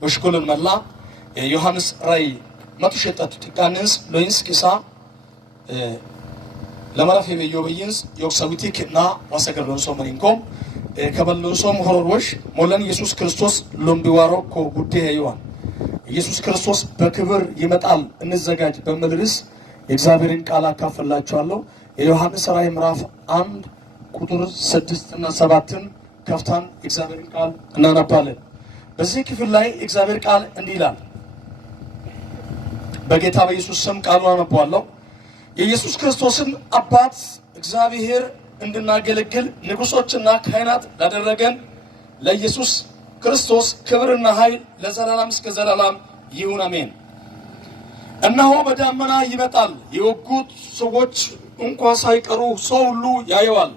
በሽኮልን መላ ዮሐንስ ራይ መጥሸጣት ቃንስ ሎይንስ ኪሳ ለማራፍ የበየውብይንስ ዮክሳዊቲክና ዋሰገርሎን ሶመኒንኮም ከበሎን ሶም ሆሮሮሽ ሞለን ኢየሱስ ክርስቶስ ሎምቢዋሮ ኮ ጉዴ ያዩዋል ኢየሱስ ክርስቶስ በክብር ይመጣል እንዘጋጅ በመልርስ የእግዚአብሔርን ቃል አካፈላችኋለሁ። የዮሐንስ ራእይ ምዕራፍ 1 ቁጥር 6 እና 7 ከፍታን የእግዚአብሔርን ቃል እናነባለን። በዚህ ክፍል ላይ የእግዚአብሔር ቃል እንዲህ ይላል። በጌታ በኢየሱስ ስም ቃሉን አነባለሁ። የኢየሱስ ክርስቶስን አባት እግዚአብሔር እንድናገለግል ንጉሶችና ካህናት ላደረገን ለኢየሱስ ክርስቶስ ክብርና ኃይል ለዘላለም እስከ ዘላለም ይሁን አሜን። እነሆ በደመና ይመጣል፣ የወጉት ሰዎች እንኳን ሳይቀሩ ሰው ሁሉ ያየዋል።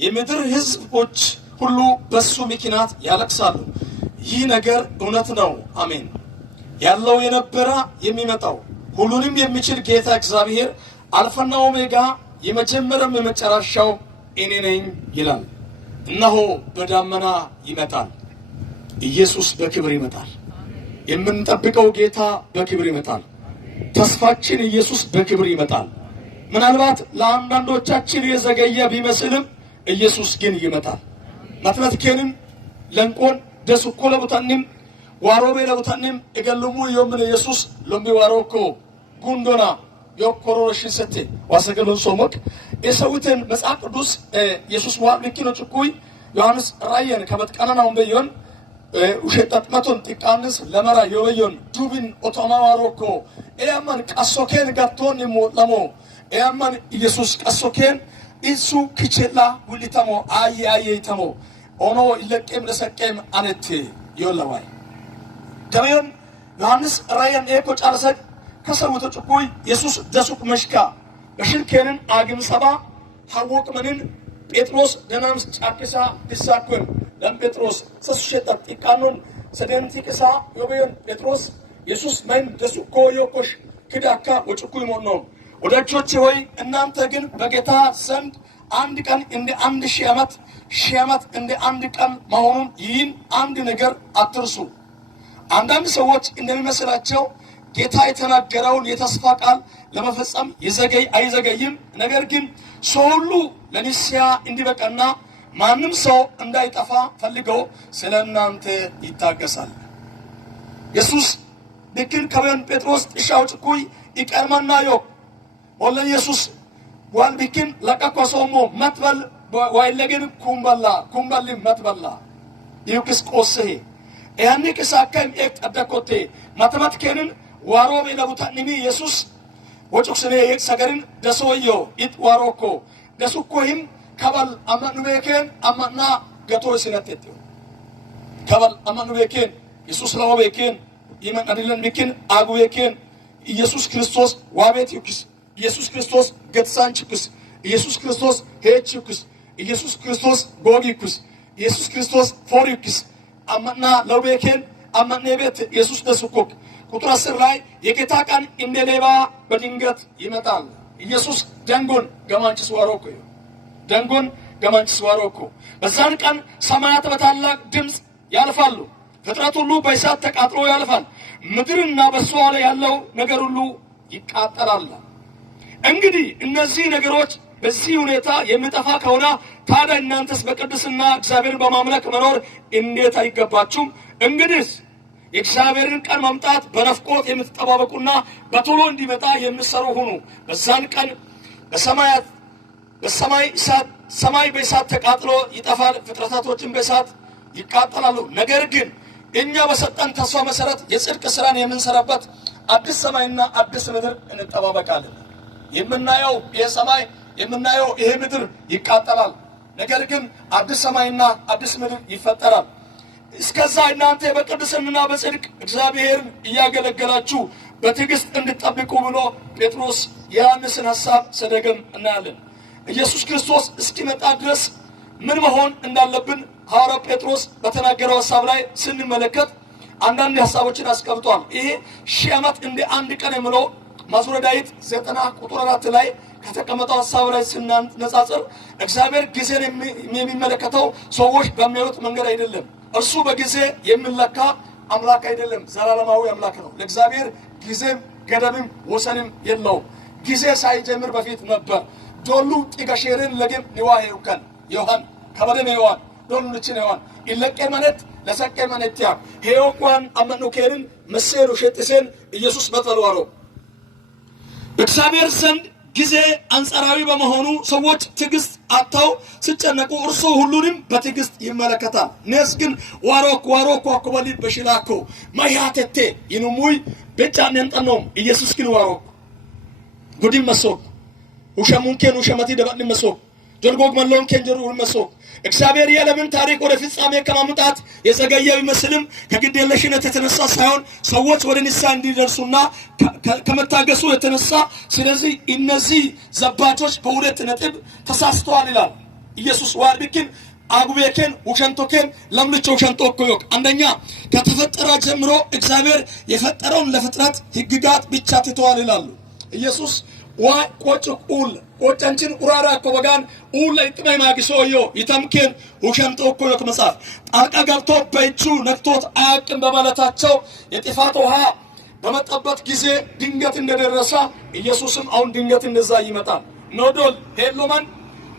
የምድር ሕዝቦች ሁሉ በሱ ምክንያት ያለቅሳሉ። ይህ ነገር እውነት ነው አሜን። ያለው የነበረ የሚመጣው ሁሉንም የሚችል ጌታ እግዚአብሔር አልፋና ኦሜጋ የመጀመሪያም የመጨረሻው እኔ ነኝ ይላል። እነሆ በደመና ይመጣል። ኢየሱስ በክብር ይመጣል። የምንጠብቀው ጌታ በክብር ይመጣል። ተስፋችን ኢየሱስ በክብር ይመጣል። ምናልባት ለአንዳንዶቻችን የዘገየ ቢመስልም ኢየሱስ ግን ይመጣል። ማትማቲኬንም ለንቆን ደሱኮ ለቡታንም ዋሮቤ ለቡታንም እገልሙ የምን ኢየሱስ ሎምቢ ዋሮኮ ጉንዶና የኮሮሽሰቴ ዋሰገሎን ሶሞክ የሰውትን መጽሐፍ ቅዱስ ኢየሱስ ዋልኪኖ ጭኩይ ዮሐንስ ራእይን ከመጥቀናናውን በየን ውሸጣጥመቶን ጥቃንስ ለመራ የወየን ዱብን ኦቶማዋሮኮ ኤያማን ቀሶኬን ጋቶን ይሞላሞ ኤያማን ኢየሱስ ቀሶኬን ኢሱ ክቼላ ውሊታሞ አየይተሞ ኦኖ ይለቀም ለሰቀም አነቴ ይወላዋይ ከመን ዮሐንስ ራእይን ኤኮ ጫርሰ ከሰውተ ጭኩይ ኢየሱስ ደሱቅ መሽካ በሽልኬንን አግም ሰባ ሐወቅ ምንን ጴጥሮስ ደናምስ ጫቅሳ ዲሳኩን ለጴጥሮስ ሰስሸጣ ጥቃኑን ሰደንቲቅሳ ዮቤን ጴጥሮስ ኢየሱስ ማይን ደሱቆ yokoሽ ክዳካ ወጭኩይ ሞኖ ወዳጆቼ ሆይ እናንተ ግን በጌታ ዘንድ አንድ ቀን እንደ 1000 ዓመት ሺህ ዓመት እንደ አንድ ቀን መሆኑን ይህን አንድ ነገር አትርሱ። አንዳንድ ሰዎች እንደሚመስላቸው ጌታ የተናገረውን የተስፋ ቃል ለመፈጸም አይዘገይም። ነገር ግን ሰው ሁሉ ለንስሐ እንዲበቃና ማንም ሰው እንዳይጠፋ ፈልገው ስለናንተ ይታገሳል። ኢየሱስ ድክን ከበን ጴጥሮስ ጥሻው ጭኩይ ይቀርማናዮ ወለ ኢየሱስ ዋል ቢክን ለቀቆሶሞ መትበል ዋይለገን ኩምባሊ መትበላ ይውክስ ቆስሄ ያኒ ከሳከም እቅጠደኮቴ ማተማቲኬንን ዋሮ በለቡታንሚ ኢየሱስ ወጭክስኔ የሰገርን ደሶዮ ኢት ዋሮኮ ደሱኮይም ከበል አማኑቤኬን አማና ገቶ ሲነተት ከበል አማኑቤኬን ኢየሱስ ለወቤኬን ይመን አድለን ቢክን አጉቤኬን ኢየሱስ ክርስቶስ ዋቤት ይኩስ ኢየሱስ ክርስቶስ ገትሳንችኩስ ኢየሱስ ክርስቶስ ሄችኩስ ኢየሱስ ክርስቶስ ጎጊኩስ ኢየሱስ ክርስቶስ ፎሪኩስ አማና ለወቤኬን አማኔ ቤት ኢየሱስ ደሱኮክ ቁጥር 10 ላይ የጌታ ቀን እንደ ሌባ በድንገት ይመጣል። ኢየሱስ ደንጎን ገማንችስ ዋሮኮ ደንጎን ገማንችስ ዋሮኮ በዛን ቀን ሰማያት በታላቅ ድምጽ ያልፋሉ፣ ፍጥረት ሁሉ በእሳት ተቃጥሎ ያልፋል፣ ምድርና በሷ ላይ ያለው ነገር ሁሉ ይቃጠላል። እንግዲህ እነዚህ ነገሮች በዚህ ሁኔታ የሚጠፋ ከሆነ ታዲያ እናንተስ በቅድስና እግዚአብሔርን በማምለክ መኖር እንዴት አይገባችሁም? እንግዲህ የእግዚአብሔርን ቀን መምጣት በነፍቆት የምትጠባበቁና በቶሎ እንዲመጣ የምትሰሩ ሁኑ። በዛን ቀን ሰማይ በእሳት ተቃጥሎ ይጠፋል፣ ፍጥረታቶችን በእሳት ይቃጠላሉ። ነገር ግን እኛ በሰጠን ተስፋ መሰረት የጽድቅ ስራን የምንሰራበት አዲስ ሰማይና አዲስ ምድር እንጠባበቃለን። የምናየው የሰማይ የምናየው ይሄ ምድር ይቃጠላል፣ ነገር ግን አዲስ ሰማይና አዲስ ምድር ይፈጠራል። እስከዛ እናንተ በቅድስና በጽድቅ እግዚአብሔርን እያገለገላችሁ በትዕግስት እንድትጠብቁ ብሎ ጴጥሮስ የዮሐንስን ሐሳብ ሰደገም እናያለን። ኢየሱስ ክርስቶስ እስኪመጣ ድረስ ምን መሆን እንዳለብን ሐዋርያው ጴጥሮስ በተናገረው ሐሳብ ላይ ስንመለከት አንዳንድ ሐሳቦችን አስቀምጧል። ይሄ 1000 ዓመት እንደ አንድ ቀን የሚለው መዝሙረ ዳዊት 90 ቁጥር 4 ላይ ከተቀመጠው ሐሳብ ላይ ስናነጻጽር እግዚአብሔር ጊዜን የሚመለከተው ሰዎች በሚያዩት መንገድ አይደለም። እርሱ በጊዜ የሚለካ አምላክ አይደለም ዘላለማዊ አምላክ ነው ለእግዚአብሔር ጊዜም ገደብም ወሰንም የለውም ጊዜ ሳይጀምር በፊት ነበር ዶሉ ጥጋሼርን ለገም ንዋሄው ከን ዮሐን ከበደም ዮሐን ዶሉ ልችን ዮሐን ኢለቀ ማለት ለሰቀ ማለት ያ ሄዮኳን አመኑ ከርን መሰሩ ሸጥሰን ኢየሱስ በተለዋሮ እግዚአብሔር ዘንድ ጊዜ አንጻራዊ በመሆኑ ሰዎች ትግስት አጣው ሲጨነቁ እርሱ ሁሉንም በትግስት ይመለከታል ነስ ግን ዋሮክ አኮበሊ በሽላኮ ማያተቴ ይኑሙይ በጫነን ጠኖም ኢየሱስ ግን ዋሮክ ጉዲም መሶክ ውሸሙንከን ውሸመቲ ደባን መሶክ ጀርጎግ መለውን ከንጀሩ መሶክ እግዚአብሔር የዓለምን ታሪክ ወደ ፍጻሜ ከማምጣት የዘገየው ይመስልም ከግዴለሽነት የተነሳ ሳይሆን ሰዎች ወደ ንስሐ እንዲደርሱና ከመታገሱ የተነሳ ስለዚህ እነዚህ ዘባቾች በሁለት ነጥብ ተሳስተዋል ይላል ኢየሱስ ዋርቢክን አጉቤከን ውሸንቶከን ለምልቾ ሸንቶኮዮክ አንደኛ ከተፈጠረ ጀምሮ እግዚአብሔር የፈጠረውን ለፍጥረት ህግጋት ብቻ ትተዋል ይላሉ ኢየሱስ ቆጭቁል ቆጨንችን ኡራራ ኮበጋን ኡላ ይጥመይ ማግሶዮ ይተምከን ውሸንቶኮዮክ መጻፍ ጣልቃ ገብቶ በእጁ ነክቶት አያውቅም በማለታቸው የጥፋት ውሃ በመጣበት ጊዜ ድንገት እንደደረሰ ኢየሱስም አሁን ድንገት እንደዛ ይመጣል ኖዶል ሄሎማን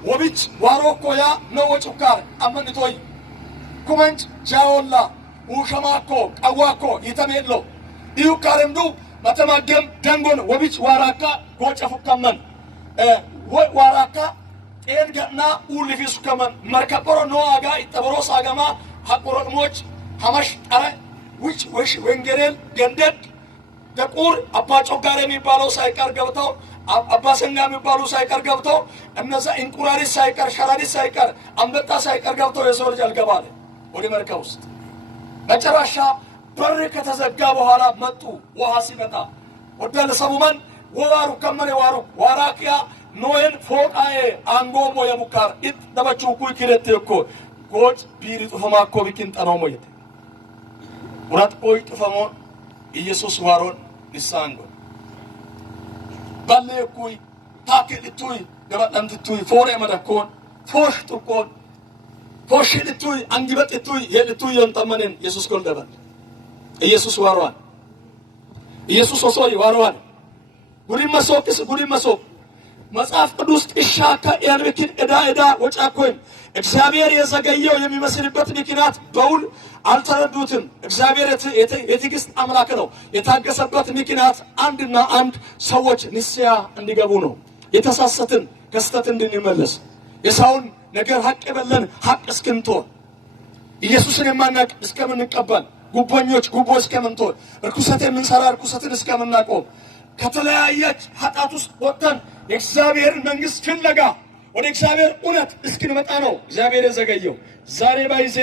ወብች ዋሮኮያ ነው ወጭካር አመንቶይ ኩመንጭ ጃውላ ውሸማኮ ቀዋኮ ይተሜሎ ይውካረምዱ በተማገም ደንጎን ወብች ዋራካ ጎጨፉከመን ዋራካ ጤንገና ኡልፊሱ ከመን መርከቆሮ ኖአጋ ይተበሮ ሳገማ ሐቆሮሞች ሐመሽ ጠረ ውጭ ወሽ ወንገሬል ገንደድ ደቁር አባጮ ጋር የሚባለው ሳይቀር ገብተው አባሰኛ የሚባሉ ሳይቀር ገብተው እነዛ እንቁራሪት ሳይቀር ሸራሪት ሳይቀር አንበጣ ሳይቀር ገብተው የሰው ልጅ አልገባለ ወደ መርከብ ውስጥ መጨረሻ በር ከተዘጋ በኋላ መጡ ውሃ ሲመጣ ወደለ ሰሙመን ወዋሩ ከመነ ዋራቂያ ኖየን ፎቃዬ አንጎሞ የሙካር ኢት ደበቹ ኩይ kiretti እኮ ጎጭ ቢሪ ጥፈማኮ ቢኪን ጠናው ሞየት ወራት ቆይ ጥፈሞን ኢየሱስ ዋሮን ሊሳንጎ ባለ ኩይ ታከልቱይ ደባንትቱይ ፎሬ መደኮን ፎሽ ጥቆን ፎሽልቱይ አንግበጥቱይ የልቱይ የንጠመነን ኢየሱስ ኮልደባል ኢየሱስ ዋሮን ኢየሱስ ሶሶይ ዋሮን ጉዲ መሶክ መጽሐፍ ቅዱስ ጥሻካ ያርበክን እዳ ወጫኮን እግዚአብሔር የዘገየው የሚመስልበት ምክንያት በውል አልተረዱትም እግዚአብሔር የትግስት አምላክ ነው የታገሰበት ምክንያት አንድና አንድ ሰዎች ንስያ እንዲገቡ ነው የተሳሰትን ከስተት እንድንመለስ የሳውን ነገር ሐቅ በለን ሐቅ እስክንቶ ኢየሱስን የማናቅ እስከምንቀበል ጉቦኞች ጉቦ እስከምንቶ እርኩሰት የምንሰራ እርኩሰትን እስከምናቆም ከተለያየች ኃጢአት ውስጥ ወጥተን የእግዚአብሔር መንግስት ፍለጋ ወደ እግዚአብሔር እውነት እስክንመጣ ነው እግዚአብሔር የዘገየው ዛሬ ባይዜ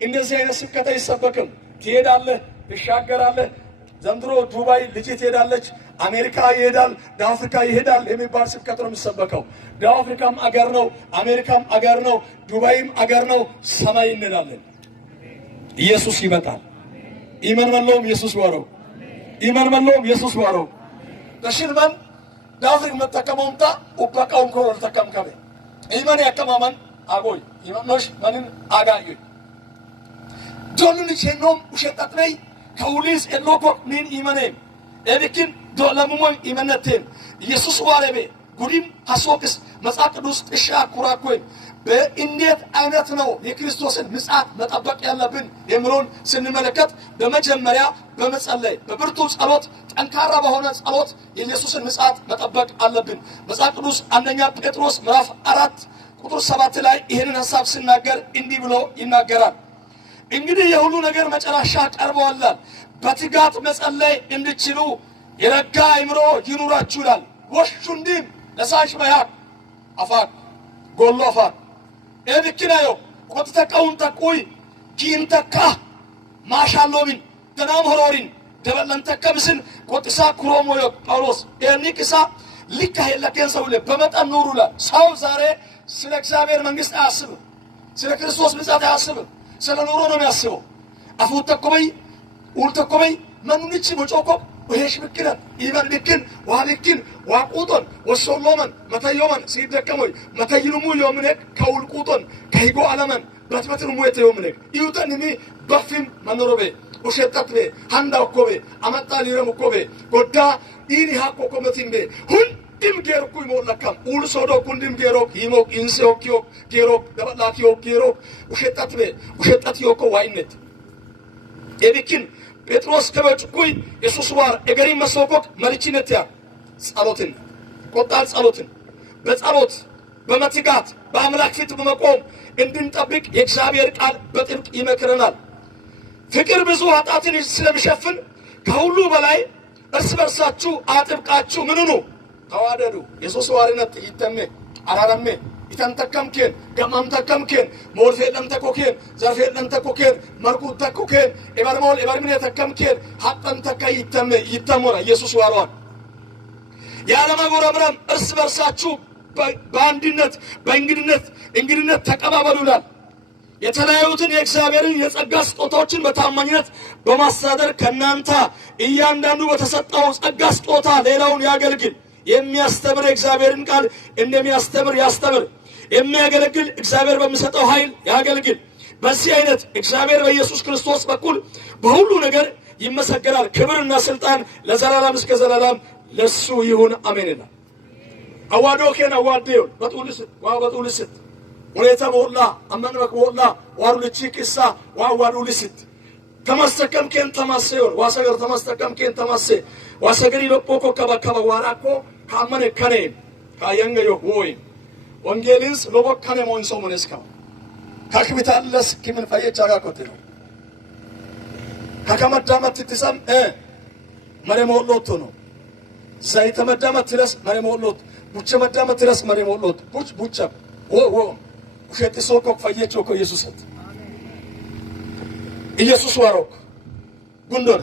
እንደዚህ አይነት ስብከት አይሰበክም ትሄዳለህ ትሻገራለህ ዘንድሮ ዱባይ ልጅ ትሄዳለች አሜሪካ ይሄዳል ዳፍሪካ ይሄዳል የሚባል ስብከት ነው የሚሰበከው ዳፍሪካም አገር ነው አሜሪካም አገር ነው ዱባይም አገር ነው ሰማይ እንላለን ኢየሱስ ይመጣል ኢማን መለውም ኢየሱስ ዋሮ ተሽልማን ዳፍሪክ መተከመውንታ ኡባቃውን ኮል ተከምከበ ኢማን ያከማማን አጎይ ኢማኖሽ ማንን አጋዩ ዶሉን ቸኖም ውሸጣጥነይ ከውሊስ ኤሎኮ ኒን ኢማኔ ኤዲኪን ዶላሙሞይ ኢማነቴን ኢየሱስ ዋረቤ ጉዲም ሐሶክስ መጽሐፍ ቅዱስ ጥሻ ኩራኮይ በእንዴት አይነት ነው የክርስቶስን ምጽአት መጠበቅ ያለብን የሚለውን ስንመለከት በመጀመሪያ በመጸለይ በብርቱ ጸሎት ጠንካራ በሆነ ጸሎት የኢየሱስን ምጽአት መጠበቅ አለብን መጽሐፍ ቅዱስ አንደኛ ጴጥሮስ ምዕራፍ 4 ቁጥር 7 ላይ ይሄንን ሐሳብ ሲናገር እንዲህ ብሎ ይናገራል እንግዲህ የሁሉ ነገር መጨረሻ ቀርቧል በትጋት መጸለይ እንድትችሉ የረጋ አእምሮ ይኑራችሁ ይላል ወሽንዲም ለሳሽ ማያቅ አፋቅ ጎሎ አፋቅ ኤብኪናዮ ቆጥተቀውን ተቆይ ጂንተካ ማሻሎቢን ተናም ሆሮሪን ደበለንተከብስን ቆጥሳ ኩሮሞዮ ጳውሎስ ኤኒክሳ ሊካሄ ለከንሰው በመጠን ኑሩላ ሰው ዛሬ ስለ እግዚአብሔር መንግስት አያስብም ስለ ክርስቶስ ምጽአት አያስብም ስለ ኑሮ ነው የሚያስበው አፉት ተቆበይ ኡልተቆበይ ማንንቺ ወጮኮ ወሄሽ ብክነት ኢማን ብክን ዋልክን ዋቁቶን ወሶሎመን መታዮመን ሲደከሞይ መታይኑሙ yoomnek ከውልቁቶን ከይጎ አለመን በትበትኑ ሙየተ yoomnek ይውተንሚ በፊም ማኖሮቤ وشتتبه هندا وكوبه أمتا ليرم وكوبه قدا إني هاكو كومتيمبه هندم جيرو كوي مولكام أول سودو كندم جيرو هيموك إنسيو كيو جيرو دبلا كيو جيرو وشتتبه واينت يبكين بطرس كبتكوي يسوع وار إجري مسوقك مريتشينتيا ጸሎትን ቆጣል ጸሎትን በጸሎት በመትጋት በአምላክ ፊት በመቆም እንድንጠብቅ የእግዚአብሔር ቃል በጥብቅ ይመክረናል። ፍቅር ብዙ ኃጢአትን ስለሚሸፍን ከሁሉ በላይ እርስ በርሳችሁ አጥብቃችሁ ምን ሁኑ ተዋደዱ። ኢየሱስ ዋሪነት ይተመ አራራመ ይተንተከምከን ገማምተከምከን ሞልፌለም ተኮከን ዘርፌለም ተኮከን መርኩት ተኮከን ኤበርሞል ኤበርምን ተከምከን ሐጠን ተከይ ይተመ ኢየሱስ ዋሯን ያለማጎረምረም እርስ በርሳችሁ በአንድነት በእንግድነት ተቀባበሉናል። የተለያዩትን የእግዚአብሔርን የጸጋ ስጦታዎችን በታማኝነት በማስተዳደር ከናንተ እያንዳንዱ በተሰጠው ጸጋ ስጦታ ሌላውን ያገልግል። የሚያስተምር የእግዚአብሔርን ቃል እንደሚያስተምር ያስተምር። የሚያገለግል እግዚአብሔር በሚሰጠው ኃይል ያገልግል። በዚህ አይነት እግዚአብሔር በኢየሱስ ክርስቶስ በኩል በሁሉ ነገር ይመሰገናል። ክብርና ስልጣን ለዘላለም እስከ ዘላለም ለሱ ይሁን አሜንና አዋዶከን አዋዴው በጡልስት ወለታ ቦላ አመንበክ ቦላ ዋሩልቺክሳ ዋዋሩልስት ተመስተከምከን ተማሰዮ ዋሰገር ተመስተከምከን ተማሰ ዋሰገሪ ለፖኮ ከበከበ ዋራኮ ካመነ ከኔ ካየንገዮ ወይ ወንጌልንስ ለቦከነ ሞንሶ ሞነስካ ካክቢታለስ ኪምን ፈየቻ ጋቆት ነው ካከመዳመት ትሰም መረሞሎቶ ነው زي تمدامت تلس مري مولود بوچه مدامت تلس مري مولود بوچه وشتي سوكوك فايچوكو يسوسات ኢየሱስ ዋሮክ ጉንዶር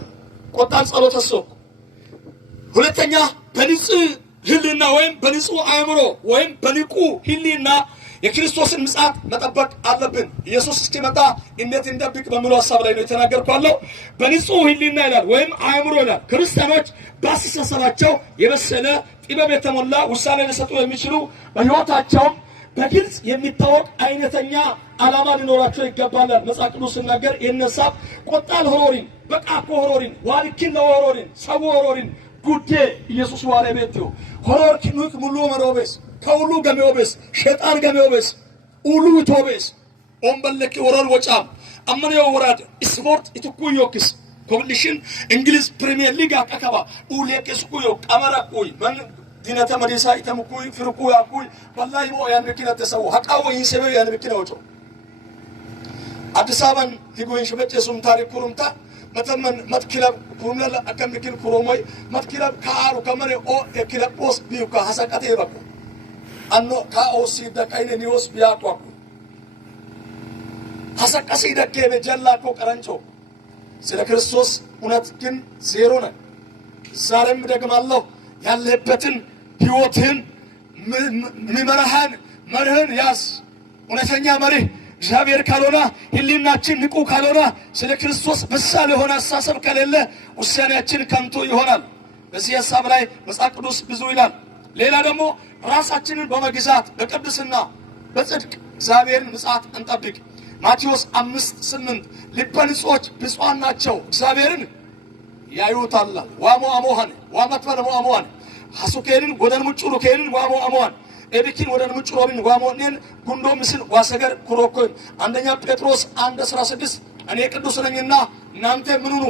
ቆጣን ጸሎት አሶክ ሁለተኛ በንጹህ ህሊና ወይም በንጹህ አእምሮ ወይም በንቁ ህሊና የክርስቶስን ምጽአት መጠበቅ አለብን። ኢየሱስ እስኪመጣ እንዴት እንደብቅ በሚለው ሐሳብ ላይ ነው የተናገርኩት። በንጹህ ህሊና ይላል ወይም አእምሮ ይላል። ክርስቲያኖች በአስተሳሰባቸው የበሰለ ጥበብ የተሞላ ውሳኔ ሊሰጡ የሚችሉ በህይወታቸው በግልጽ የሚታወቅ አይነተኛ ዓላማ ሊኖራቸው ይገባል። መጽሐፍ ቅዱስ ሲናገር የነሳብ ቆጣል ሆሮሪን በቃ ኮሮሪን ዋልኪን ለሆሮሪን ሰው ሆሮሪን ጉዴ ኢየሱስ ዋለ ቤትዮ ሆሮር ኪኑክ ሙሉ መሮበስ ከሁሉ ገሜኦበስ ሸጣን ገሜኦበስ ሁሉ ቶበስ ኦምበለኪ ወራል ወጫም አመኔው ወራድ ስፖርት ኢትኩዮክስ ኮንዲሽን እንግሊዝ ፕሪሚየር ሊግ አቀከባ ኡሌክስ ኩዮ ቀመራኩይ ማን ዲናታ መዲሳ ኢተምኩይ ፍርኩ ያኩይ ወላሂ ሞ ያን መኪና ተሰው ሐቃው ይንሰበ ያን መኪና ወጮ አዲስ አበባን ሂጎይን ሸበጨሱም ታሪክ ኩሩምታ መተመን መትክለብ ኩሩምላ አከምኪን ኩሮሞይ መትክለብ ካሩ ከመሬ ኦ የክለብ ፖስ ቢውካ ሐሰቀተ ይበቁ አኖ ካኦሲ ደካይነ ኒውስ ቢያቋቁ ሐሰቀሲ ደከበ ጀላኮ ቀረንጮ ስለ ክርስቶስ እውነት ግን ዜሮ ነው። ዛሬም ደግማለሁ ያለበትን ህይወትን መርህን ያዝ። እውነተኛ መርህ እግዚአብሔር ካልሆነ ህሊናችን ንቁ ካልሆነ ስለ ክርስቶስ ምሳሌ የሆነ አስተሳሰብ ከሌለ ውሳኔያችን ከንቱ ይሆናል። በዚህ ሐሳብ ላይ መጽሐፍ ቅዱስ ብዙ ይላል። ሌላ ደግሞ ራሳችንን በመግዛት በቅድስና በጽድቅ እግዚአብሔርን ምጽአት እንጠብቅ። ማቴዎስ 5:8 ልበ ንጹሖች ብፁዓን ናቸው እግዚአብሔርን ያዩታል። ዋሞ አሞሃን ዋመትፈነ አሞሃን ሐሱከልን ወደን ሙጭሩ ከልን ዋሞ አሞሃን ኤቢኪን ወደን ሙጭሮብን ዋሞኔን ጉንዶ ምስል ዋሰገር ኩሮኮን አንደኛ ጴጥሮስ 1:16 እኔ ቅዱስ ነኝና እናንተ ምን ሁኑ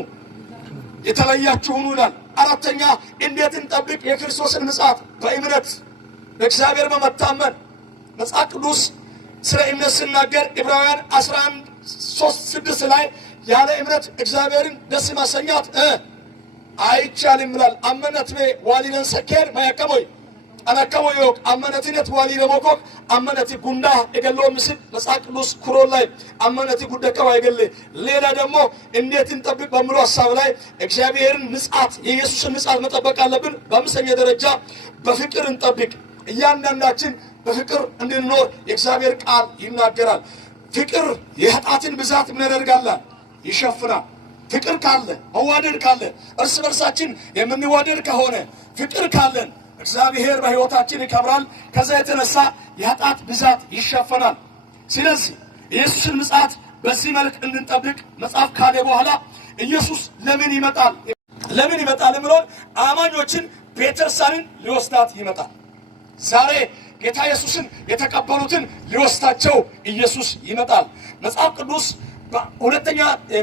የተለያችሁ ሁኑ ይላል። አራተኛ እንዴት እንጠብቅ የክርስቶስን ምጽአት በእምነት በእግዚአብሔር በመታመን መጽሐፍ ቅዱስ ስለ እምነት ሲናገር ዕብራውያን 11:3-6 ላይ ያለ እምነት እግዚአብሔርን ደስ ማሰኛት አይቻልም ይላል። አመነትቤ ዋሊነን ሰከር ማያከሞይ አናከሞይ ወቅ አመነትነት ዋሊ ለሞኮክ አመነቲ ጉንዳ እገሎ ምስል መጽሐፍ ቅዱስ ኩሮን ላይ አመነቲ ጉደከው አይገለ ሌላ ደግሞ እንዴት እንጠብቅ በሚለው ሐሳብ ላይ እግዚአብሔርን ምጽአት የኢየሱስን ምጽአት መጠበቅ አለብን። በአምስተኛ ደረጃ በፍቅር እንጠብቅ። እያንዳንዳችን በፍቅር እንድንኖር የእግዚአብሔር ቃል ይናገራል። ፍቅር የኃጢአትን ብዛት ምን ያደርጋል? ይሸፍናል። ፍቅር ካለ መዋደድ ካለ እርስ በርሳችን የምንዋደድ ከሆነ ፍቅር ካለን እግዚአብሔር በሕይወታችን ይከብራል። ከዛ የተነሳ የኃጢአት ብዛት ይሸፈናል። ስለዚህ ኢየሱስን ምጽአት በዚህ መልክ እንድንጠብቅ መጽሐፍ ካለ በኋላ ኢየሱስ ለምን ይመጣል? ለምን ይመጣል ብሎን አማኞችን ቤተክርስቲያንን ሊወስዳት ይመጣል። ዛሬ ጌታ ኢየሱስን የተቀበሉትን ሊወስዳቸው ኢየሱስ ይመጣል። መጽሐፍ ቅዱስ በሁለተኛ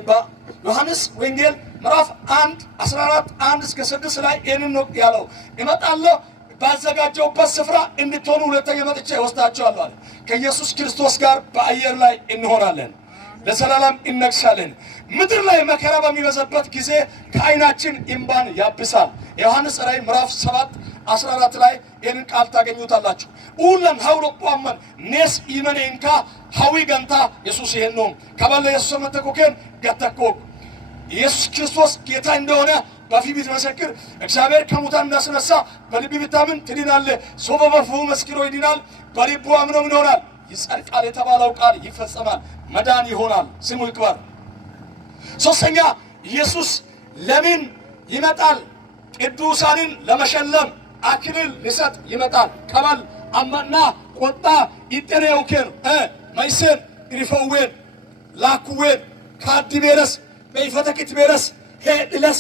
በዮሐንስ ወንጌል ምዕራፍ 1:14-1-6 ላይ ይህንን ነው ያለው። እመጣለሁ ባዘጋጀሁበት ስፍራ እንድትሆኑ ሁለተኛ መጥቼ እወስዳችኋለሁ አለ። ከኢየሱስ ክርስቶስ ጋር በአየር ላይ እንሆናለን፣ ለዘላለም እነግሳለን። ምድር ላይ መከራ በሚበዛበት ጊዜ ከዓይናችን እንባን ያብሳል። ዮሐንስ ራእይ ምዕራፍ 7:14 ላይ ይህንን ቃል ታገኙታላችሁ። ኡለን ሀውሎ ቋመን ኔስ ኢመኔንካ ሀዊ ገንታ ኢየሱስ ይሄን ነው ከባለ ኢየሱስ መተኮከን ገተኮ ኢየሱስ ክርስቶስ ጌታ እንደሆነ በፊት ቢመሰክር እግዚአብሔር ከሙታን እንዳስነሳ በልብ ቢታመን ትድናለህ። ሰው በአፉ መስክሮ ይድናል፣ በልቡ አምኖ ምን ይሆናል? ይጸድቃል። የተባለው ቃል ይፈጸማል፣ መዳን ይሆናል። ስሙ ይክበር። ሶስተኛ ኢየሱስ ለምን ይመጣል? ቅዱሳንን ለመሸለም አክሊል ሊሰጥ ይመጣል። ከበል አማና ቆጣ ይጠነውከን ማይሰን ይፈወን ላኩዌን ካዲቤረስ በይፈተክት ቤረስ ሄድለስ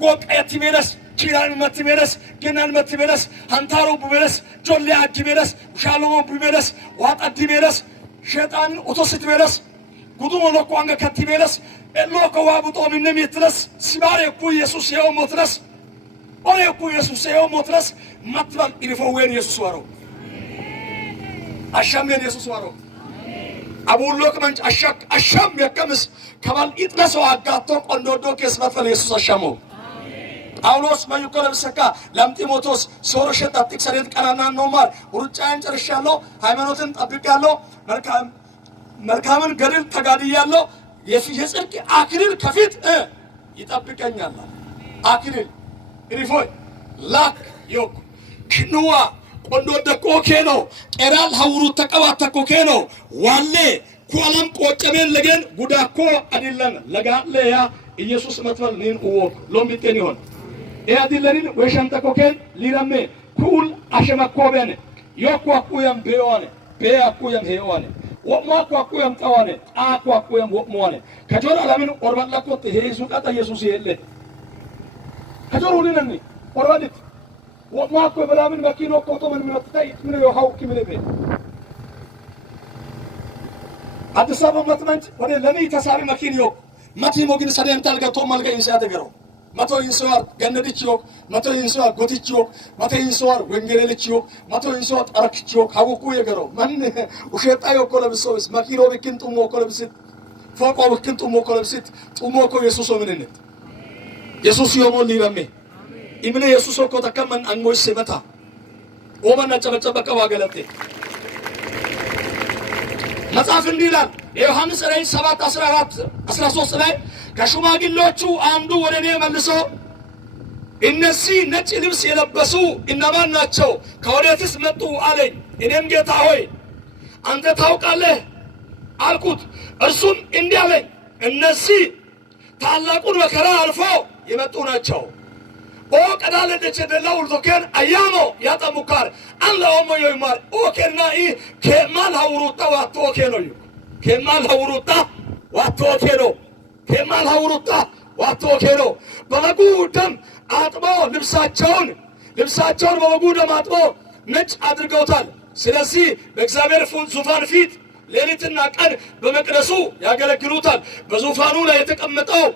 ጎቀት ቤረስ ኪራን መትቤረስ ገናን መትቤረስ አንታሮ ቡቤረስ ጆሌ አጅቤረስ ሻሎሞ ቡቤረስ ዋጣ ዲቤረስ ሸጣን ኦቶስት ቤረስ ጉዱሞ ለቆ አንገ ከትቤረስ ኤሎኮ ዋቡጦ ምንም ይትረስ ሲባሬ ኩ ኢየሱስ የው ሞትረስ ኦሬ ኩ ኢየሱስ የው ሞትረስ ማትባል ይፈወን ኢየሱስ ወሮ አሻሜን ኢየሱስ ወሮ አቡሎክ መንጭ አሻም ያከምስ ከባል ይጥነሰው አጋቶ ቆንዶዶ ከስመፈል ኢየሱስ አሻሞ ጳውሎስ ማይኮለም ሰካ ለምጢሞቴዎስ ሶሮሸት አጥቅሰሬት ቀናና ኖማር ሩጫን ጨርሻለሁ፣ ሃይማኖትን ጠብቄያለሁ፣ መልካምን ገድል ተጋድያለሁ፣ የጽድቅ አክሊል ከፊት ይጠብቀኛል። አክሊል ሪፎይ ላክ ዮክ ክንዋ ቆንዶደ ኮኬኖ ቀራል ሀውሩ ተቀባተ ኮኬኖ ዋሌ ኳለም ቆጨሜን ለገን ጉዳኮ አዲለን ለጋለያ ኢየሱስ መጥፈል ነን ወክ ሎምቢቴን ይሆን ያዲለኒን ወሸንተ ኮኬን ሊራሜ ኩል አሸማኮበን yokwakuyam beone beakuyam heone wokmakwakuam tawane akwakuyam wokmone kajor alamin orballakot heesu qata yesus yelle kajor ulinanni orbalit wokmakwe balamin makino koto men minottai min yo hawki milebe አዲስ አበባ መጥመንት ወደ ለኔ ተሳቢ መኪን yok መቲ ሞግን ሰደንታል ገቶ ማልጋ ይንሳተ ገሮ መቶ ይንሰዋር ገነድች yok መቶ ይንሰዋር ጎትች yok መቶ ይንሰዋር ወንጌለልች yok መቶ ይንሰዋር ጠረክች yok ሀውኩ የገሮ ማን ውሸጣ የኮለብሶስ መኪኖ ብክን ጡሞ ኮለብስት ፎቆ ብክን ጡሞ ኮለብስት ጡሞ ኮ ኢየሱስ ወምንነት ኢየሱስ ይሞል ሊረሜ ኢምነ ኢየሱስ ኮ ተከመን አንሞስ ሰመታ ኦማና ጨበጨበቀ ዋገለቴ መጽሐፍ እንዲህ ይላል ዮሐንስ ራእይ 7:13 ላይ ከሹማግሌዎቹ አንዱ ወደ እኔ መልሶ እነዚህ ነጭ ልብስ የለበሱ እነማን ናቸው? ከወዴትስ መጡ አለኝ። እኔም ጌታ ሆይ አንተ ታውቃለህ አልኩት። እርሱም እንዲህ አለኝ እነዚህ ታላቁን መከራ አልፎ የመጡ ናቸው። ኦ ቀዳለ ደቸደላው ልቶከን አያሞ ያጠሙካር አለ ኦሞ ይማር ኦኬናኢ ከማል ሀውሩታ ዋቶ ኦኬኖዩ ከማል ሀውሩታ ዋቶ ኦኬኖ ከማል ሀውሩታ ዋቶ ኦኬኖ በበጉ ደም አጥቦ ልብሳቸውን በበጉ ደም አጥቦ ነጭ አድርገውታል። ስለዚህ በእግዚአብሔር ዙፋን ፊት ሌሊትና ቀን በመቅደሱ ያገለግሉታል። በዙፋኑ ላይ የተቀመጠው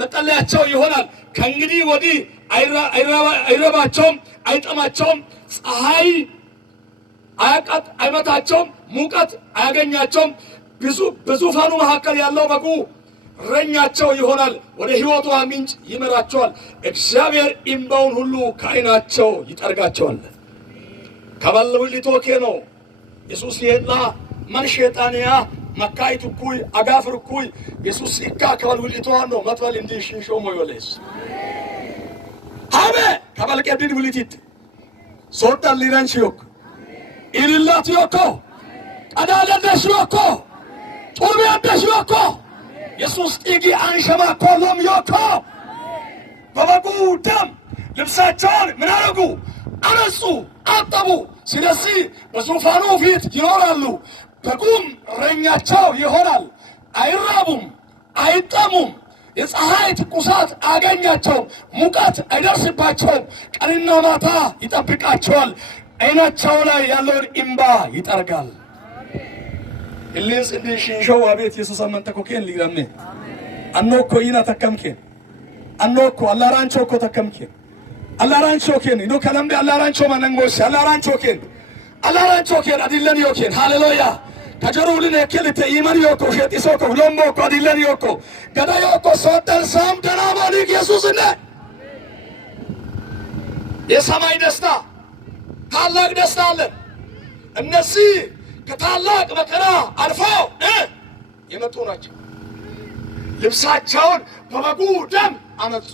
መጠለያቸው ይሆናል። ከእንግዲህ ወዲህ አይረባቸውም፣ አይጠማቸውም፣ ፀሐይ አይመታቸውም፣ ሙቀት አያገኛቸውም። በዙፋኑ መካከል ያለው በጉ እረኛቸው ይሆናል፣ ወደ ሕይወቷ ምንጭ ይመራቸዋል። እግዚአብሔር እምባውን ሁሉ ከዓይናቸው ይጠርጋቸዋል። ከበልውሊቶኬ ነው ኢየሱስ የላ ማን ሸይጣንያ መካይቱ ኩይ አጋፍር ኩይ ኢየሱስ ይካከል ውሊቶዋን ነው መጥበል እንዲሽንሾ ሞዮሌስ አሜ ከበልቀድድ ውሊቲት ሶርዳል ሊራንሽዮክ ኢልላት ዮኮ ቀዳለደሽ ዮኮ ጡርቢያደሽ ዮኮ ኢየሱስ ጢጊ አንሸማ ኮሎም ዮኮ በበጉ ደም ልብሳቸውን ምን አረጉ? አነጹ፣ አጠቡ። ስለዚህ በዙፋኑ ፊት ይኖራሉ። በጉም እረኛቸው ይሆናል። አይራቡም፣ አይጠሙም። የፀሐይ ትኩሳት አገኛቸው፣ ሙቀት አይደርስባቸውም። ቀንና ማታ ይጠብቃቸዋል። አይናቸው ላይ ያለውን እምባ ይጠርጋል። ኢሊንስ እንዲሽንሾው አቤት ኢየሱስ አመንተኮኬን ሊራሜ አኖኮ ይና ተከምኬን አኖኮ አላራንቾኮ ተከምኬን አላራንቾኬን ኢዶ ከለምደ አላራንቾ ማነንጎስ አላራንቾኬን አዲለን ዮኬን ሃሌሉያ ከጀሩልን የከልተ ኢማን ዮኮ ሸጢሶኮ ሎሞኮ አዲለን ዮኮ ገዳ ዮኮ ሶተን ሳም ደናማሊ ኢየሱስ እንደ የሰማይ ደስታ ታላቅ ደስታ አለ። እነዚህ ከታላቅ መከራ አልፈው የመጡ ናቸው። ልብሳቸውን በበጉ ደም አነጹ።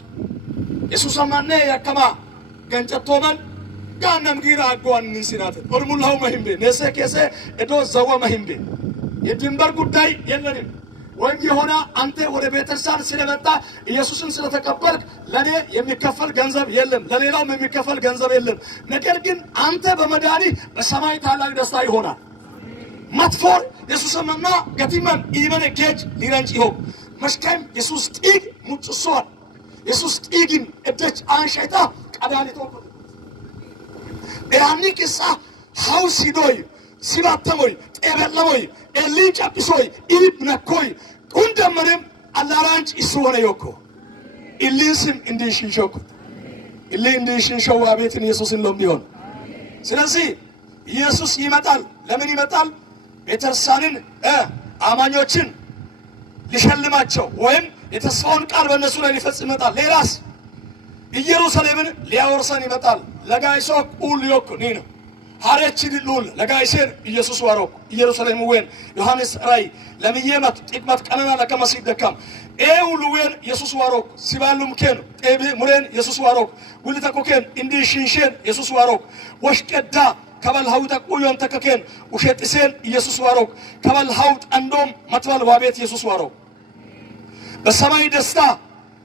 ኢየሱስ ማነ ያከማ ገንጨቶመን ጋነም ጊራ አጓን ንሲናት ወርሙላው መህምቤ ነሰከሰ እዶ ዘዋ መህምቤ የድንበር ጉዳይ የለንም። ወንጌ ሆና አንተ ወደ ቤተክርስቲያን ስለመጣ ኢየሱስን ስለተቀበልክ ለኔ የሚከፈል ገንዘብ የለም፣ ለሌላውም የሚከፈል ገንዘብ የለም። ነገር ግን አንተ በመዳኒ በሰማይ ታላቅ ደስታ ይሆናል። ማትፎር ኢየሱስንና ገቲመን ኢመን ጌጅ ሊረንጭ ይሆ መስከም ኢየሱስ ጢግ ሙጭሶን ኢየሱስ ጢግን እደች አንሸታ ቀዳሊቶ ያኒክሳ ሃውሲዶይ ሲባተሞይ ጤበለሞይ ኤሊጫጲሶይ ኢብነኮይ ቁንደመንም አላራንጭ ይስወነ ዮኮ ኢሊስም እንዲሽንሾኩ ኢሊ እንዲሽንሾው አቤትን ኢየሱስን ለምዲሆን። ስለዚህ ኢየሱስ ይመጣል። ለምን ይመጣል? ቤተክርስቲያንን አማኞችን ሊሸልማቸው ወይም የተስፋውን ቃል በእነሱ ላይ ሊፈጽም ይመጣል። ሌላስ ኢየሩሳሌምን ሊያወርሰን ይመጣል። ለጋይሶ ቁል ዮኮ ኒነ ሐረችን ሉል ለጋይሰን ኢየሱስ ዋሮክ ኢየሩሳሌም ወን ዮሐንስ ራይ ለምየመት ጥቅመት ቀነና ለከመሲድ ደካም ኤውሉዌን ኢየሱስ ዋሮክ ሲባሉም ከን ጤብ ሙሬን ኢየሱስ ዋሮክ ውልተኮከን እንዲ ሽንሸን ኢየሱስ ዋሮክ ወሽቀዳ ከበል ሀውት ቆዮን ተከከን ውሸጥሰን ኢየሱስ ዋሮክ ከበል ሀውት አንዶም መትበል ዋቤት ኢየሱስ ዋሮክ በሰማይ ደስታ